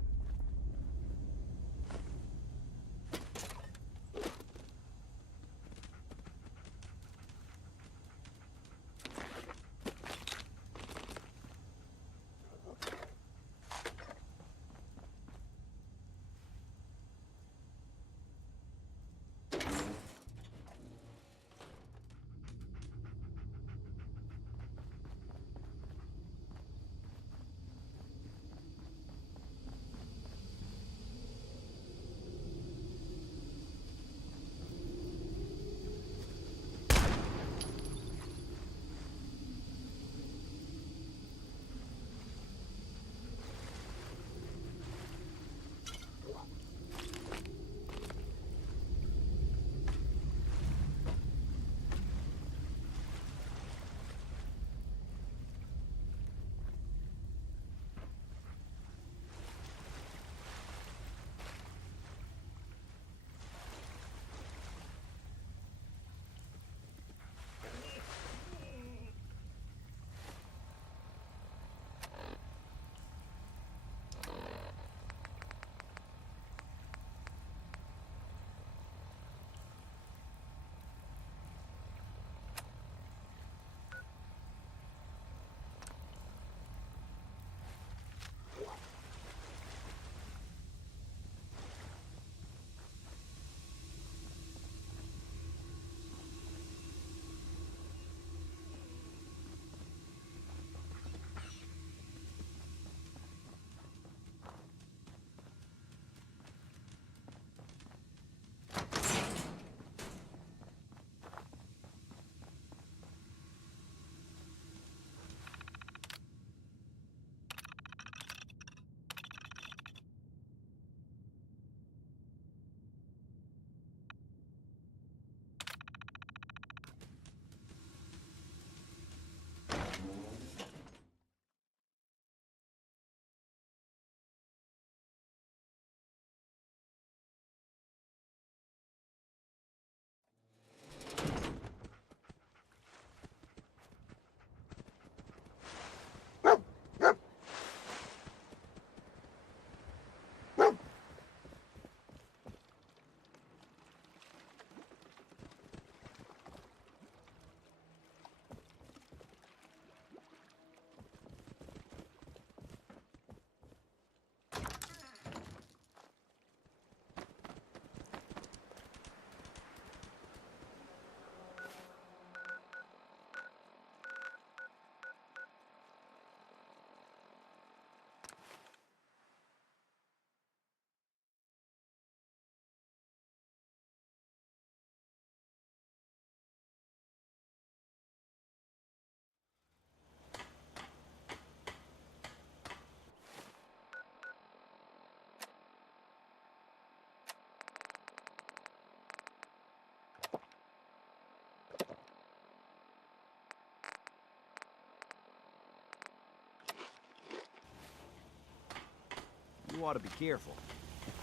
You ought to be careful.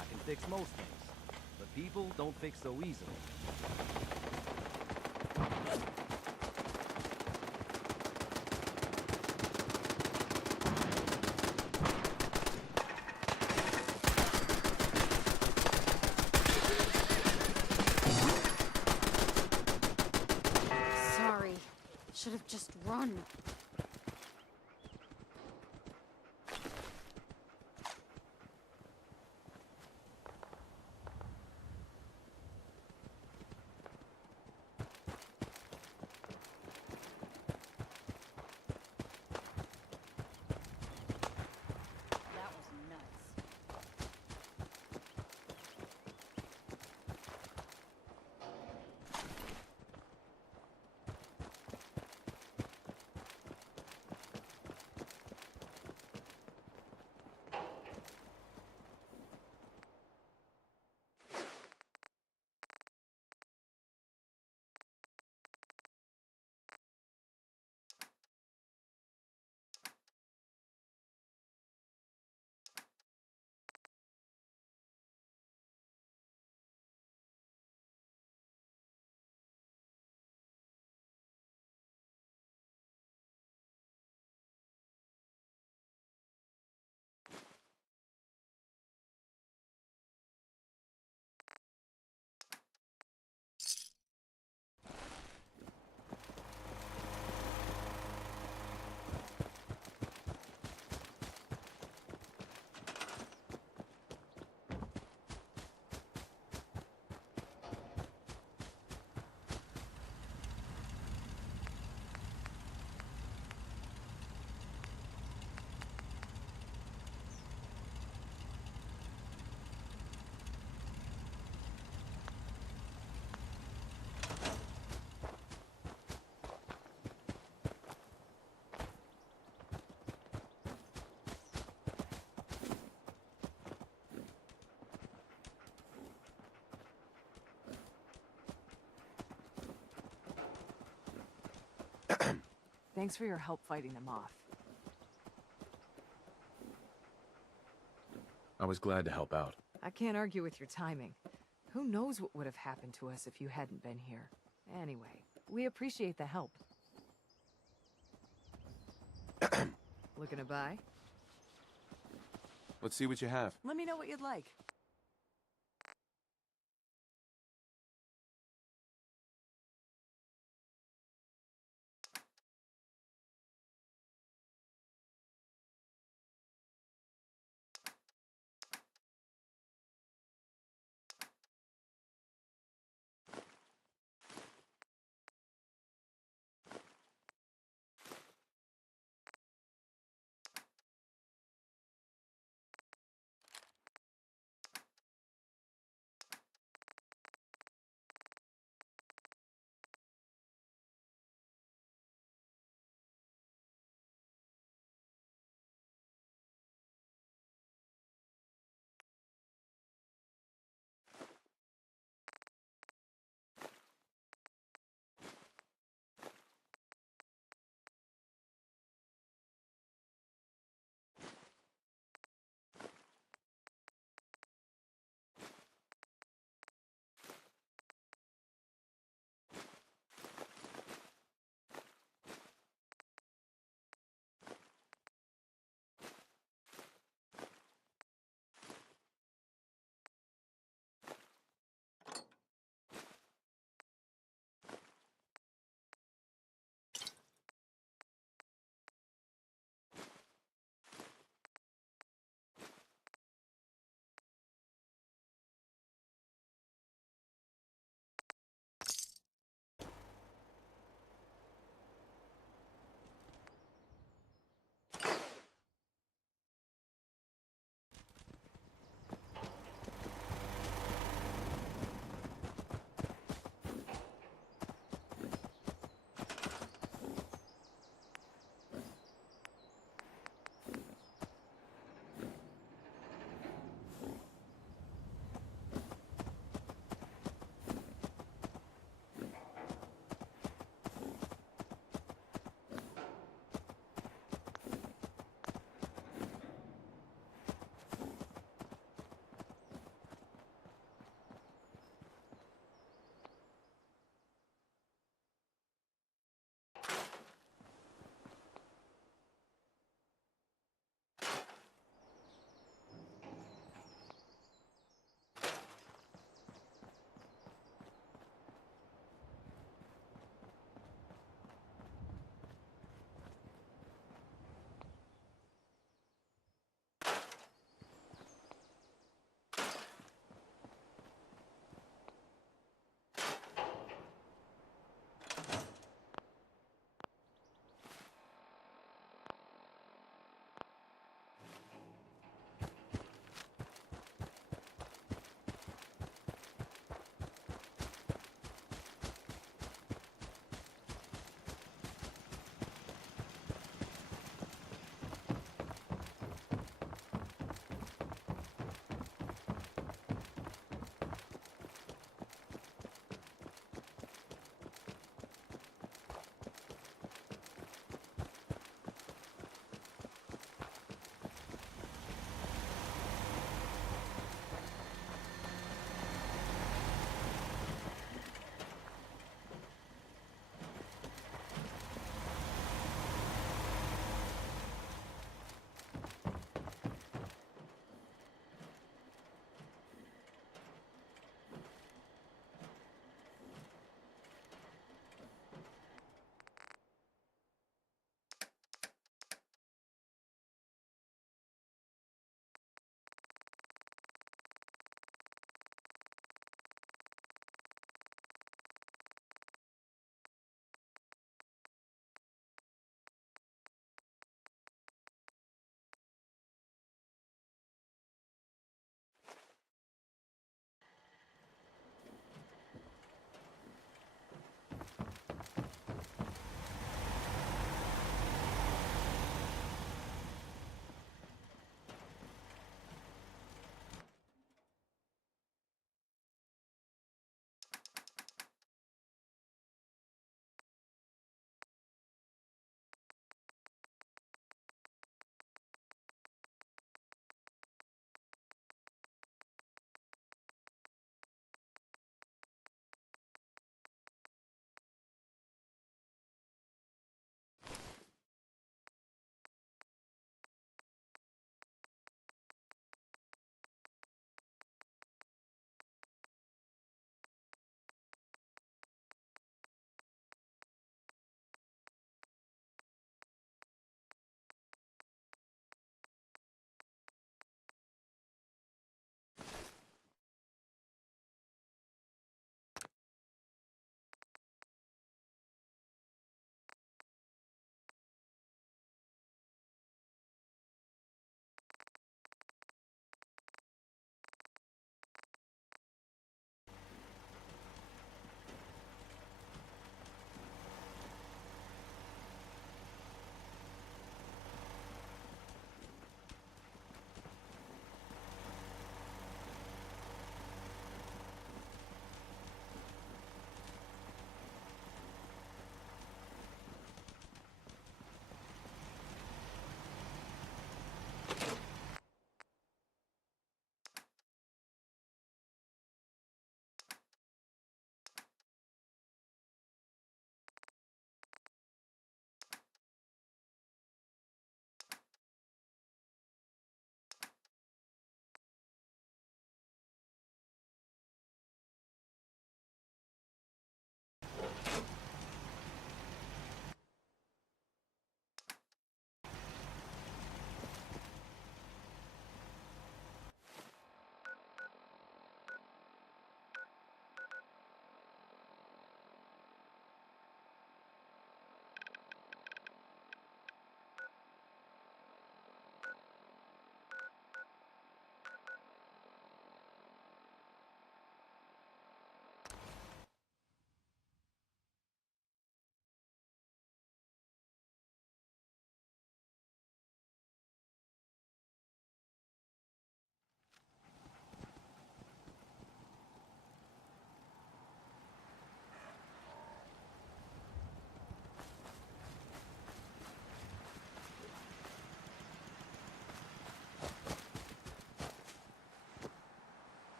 I can fix most things, but people don't fix so easily. Sorry. Should have just run. That was nuts. Thanks for your help fighting them off. I was glad to help out. I can't argue with your timing. Who knows what would have happened to us if you hadn't been here. Anyway, we appreciate the help. Looking to buy? Let's see what you have. Let me know what you'd like.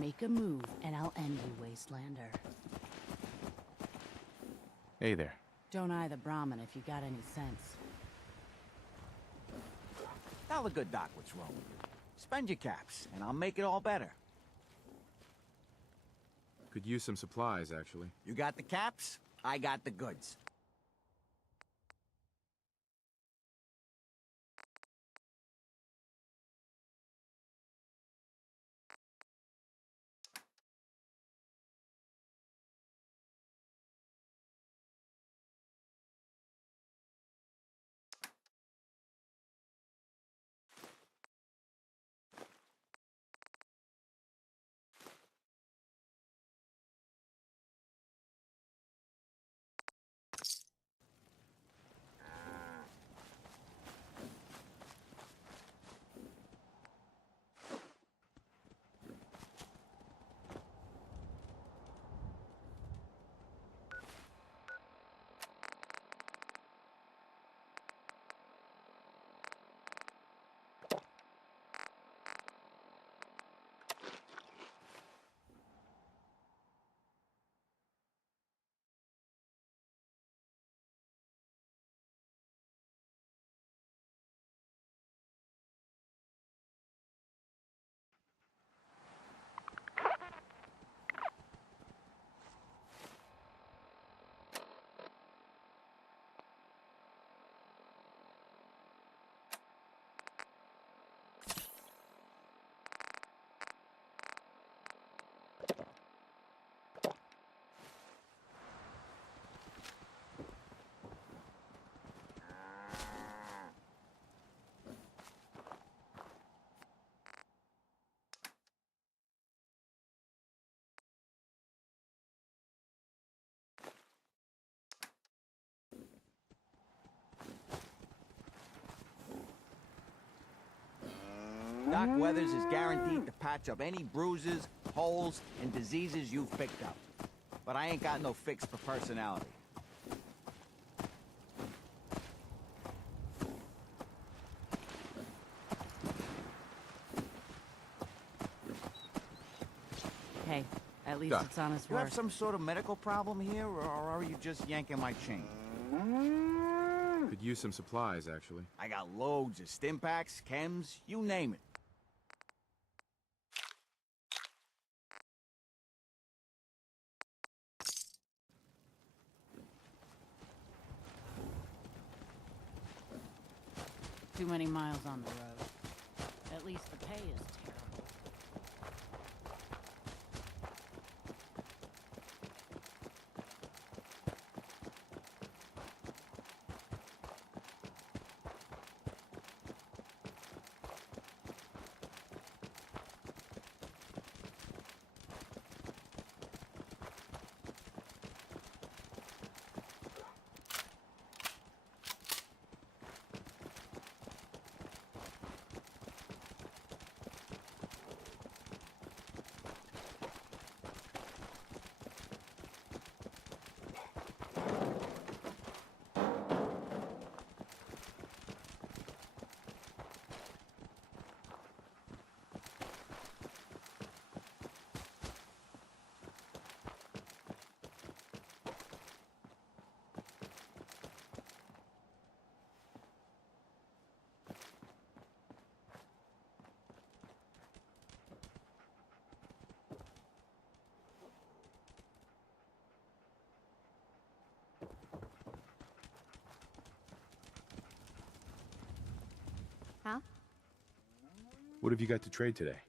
Make a move, and I'll end you, Wastelander. Hey there. Don't eye the Brahmin if you got any sense. Tell the good doc what's wrong with you. Spend your caps, and I'll make it all better. Could use some supplies, actually. You got the caps, I got the goods. Doc Weathers is guaranteed to patch up any bruises, holes, and diseases you've picked up. But I ain't got no fix for personality. Hey, at least Doc. it's honest You work. have some sort of medical problem here, or are you just yanking my chain? Could use some supplies, actually. I got loads of stim packs, chems, you name it. Too many miles on the road. At least the pay is terrible. Huh? What have you got to trade today?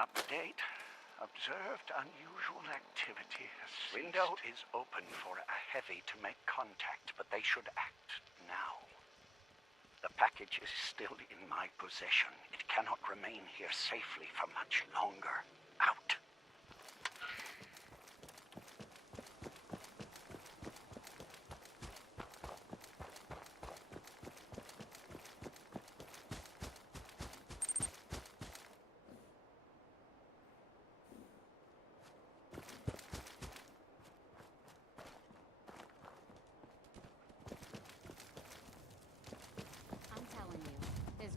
Update. Observed unusual activity. Window is open for a heavy to make contact, but they should act now. The package is still in my possession. It cannot remain here safely for much longer. Out.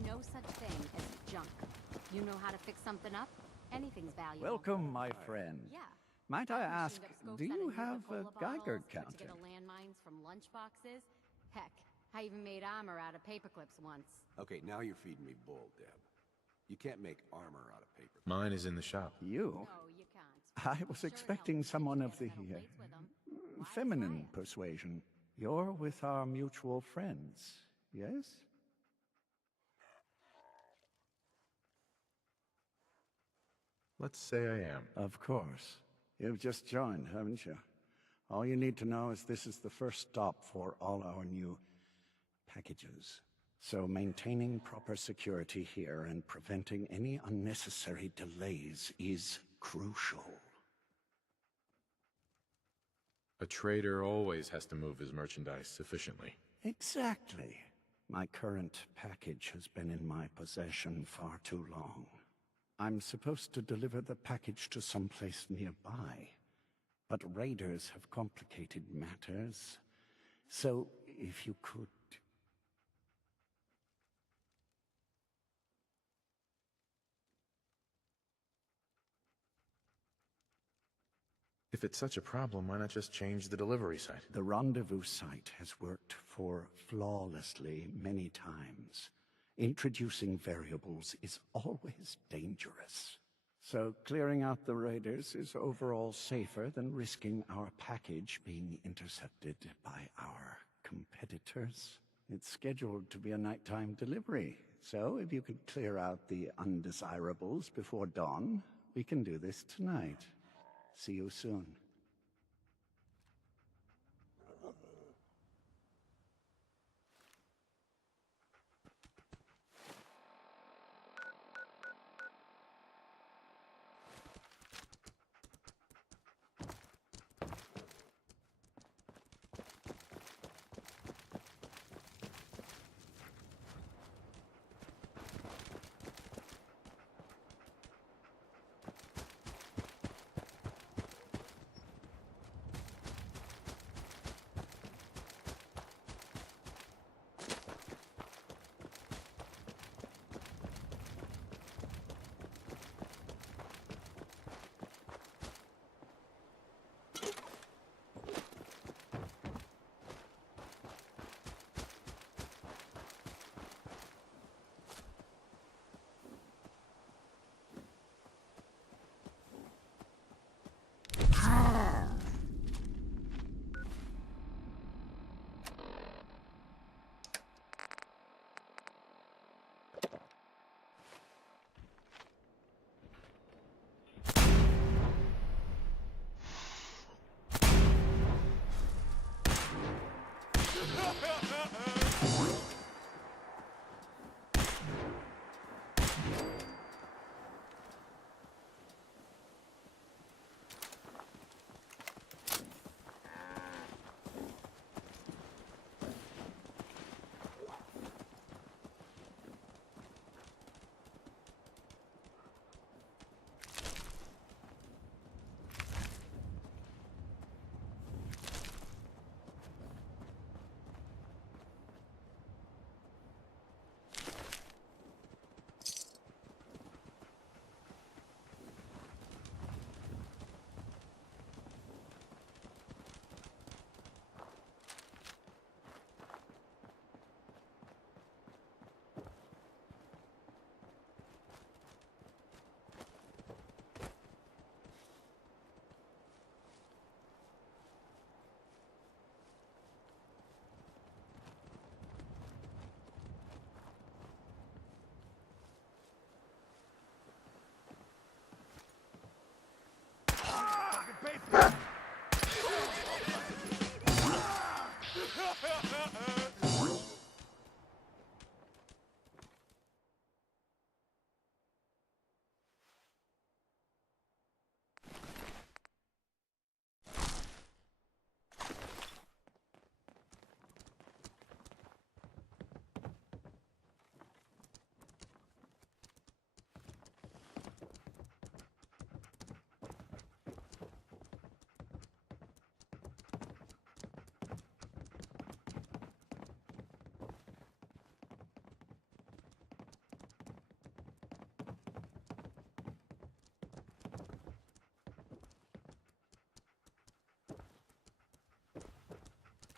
No such thing as junk. You know how to fix something up? Anything's valuable. Welcome, my friend. Yeah. Might I ask, do you have a Geiger To get counter? a landmines from lunchboxes? Heck, I even made armor out of paper clips once. Okay, now you're feeding me bull, Deb. You can't make armor out of paper. Mine is in the shop. You? No, you can't. I was expecting someone of the feminine persuasion. You're with our mutual friends, yes? Let's say I am. Of course. You've just joined, haven't you? All you need to know is this is the first stop for all our new packages. So maintaining proper security here and preventing any unnecessary delays is crucial. A trader always has to move his merchandise efficiently. Exactly. My current package has been in my possession far too long. I'm supposed to deliver the package to someplace nearby, but raiders have complicated matters. So, if you could... If it's such a problem, why not just change the delivery site? The rendezvous site has worked flawlessly many times. Introducing variables is always dangerous. So clearing out the raiders is overall safer than risking our package being intercepted by our competitors. It's scheduled to be a nighttime delivery, so if you could clear out the undesirables before dawn, we can do this tonight. See you soon.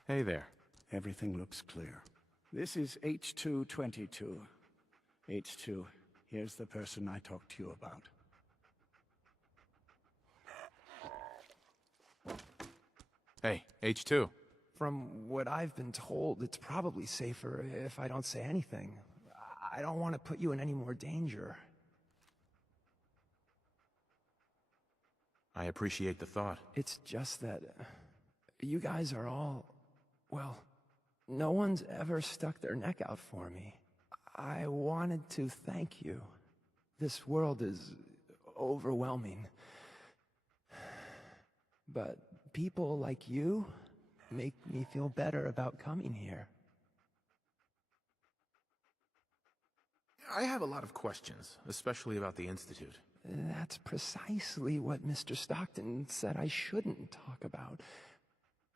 Hey there. Everything looks clear. This is H222. H2, here's the person I talked to you about. Hey, H2. From what I've been told, it's probably safer if I don't say anything. I don't want to put you in any more danger. I appreciate the thought. It's just that you guys are all, well, no one's ever stuck their neck out for me. I wanted to thank you. This world is overwhelming. But people like you make me feel better about coming here. I have a lot of questions, especially about the Institute. That's precisely what Mr. Stockton said I shouldn't talk about.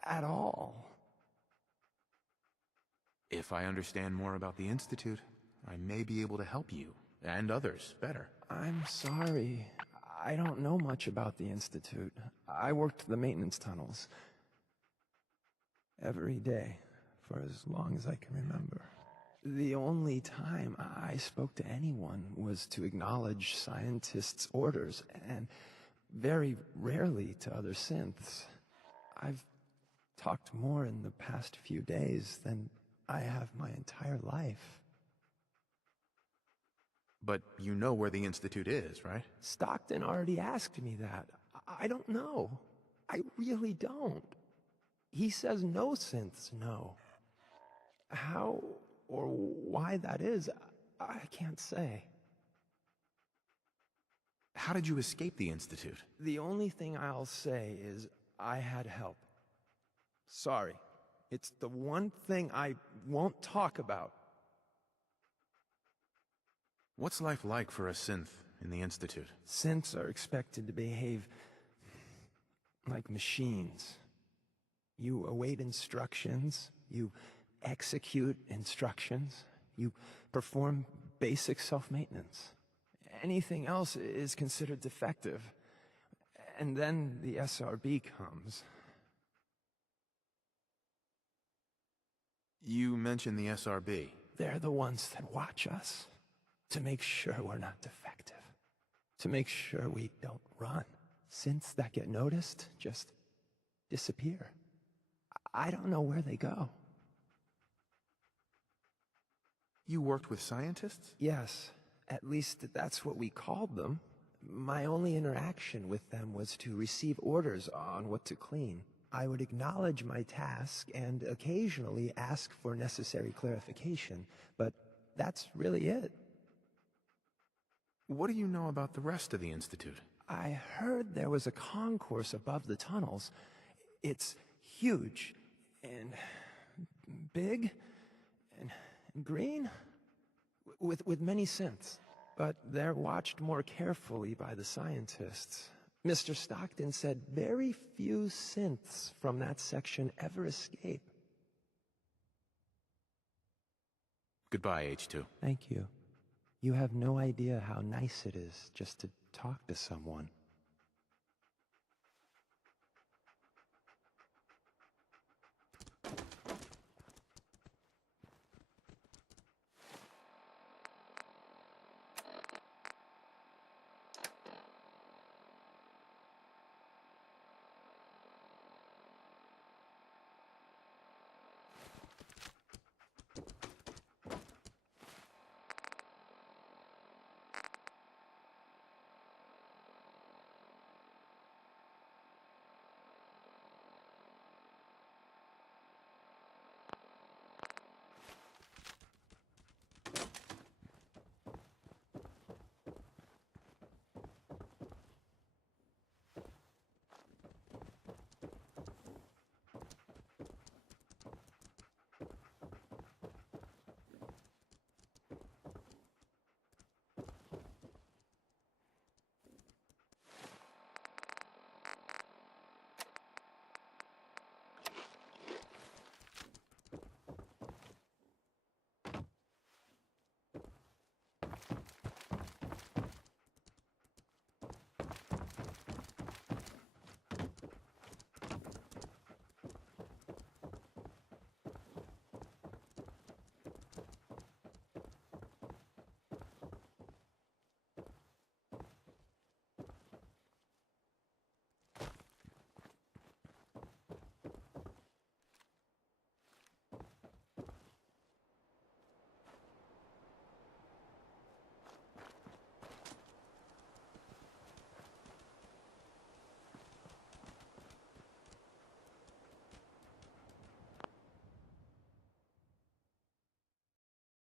At all. If I understand more about the Institute, I may be able to help you, and others, better. I'm sorry. I don't know much about the Institute. I worked the maintenance tunnels. Every day, for as long as I can remember. The only time I spoke to anyone was to acknowledge scientists' orders, and very rarely to other synths. I've talked more in the past few days than I have my entire life. But you know where the Institute is, right? Stockton already asked me that. I don't know. I really don't. He says no synths know. How or why that is, I can't say. How did you escape the Institute? The only thing I'll say is I had help. Sorry. It's the one thing I won't talk about. What's life like for a synth in the Institute? Synths are expected to behave like machines. You await instructions, you execute instructions, you perform basic self-maintenance. Anything else is considered defective. And then the SRB comes. You mentioned the SRB. They're the ones that watch us to make sure we're not defective, to make sure we don't run. Synths that get noticed just disappear. I don't know where they go. You worked with scientists? Yes, at least that's what we called them. My only interaction with them was to receive orders on what to clean. I would acknowledge my task and occasionally ask for necessary clarification, but that's really it. What do you know about the rest of the Institute? I heard there was a concourse above the tunnels. It's huge and big and green with many synths, but they're watched more carefully by the scientists. Mr. Stockton said very few synths from that section ever escape. Goodbye, H2. Thank you. You have no idea how nice it is just to talk to someone.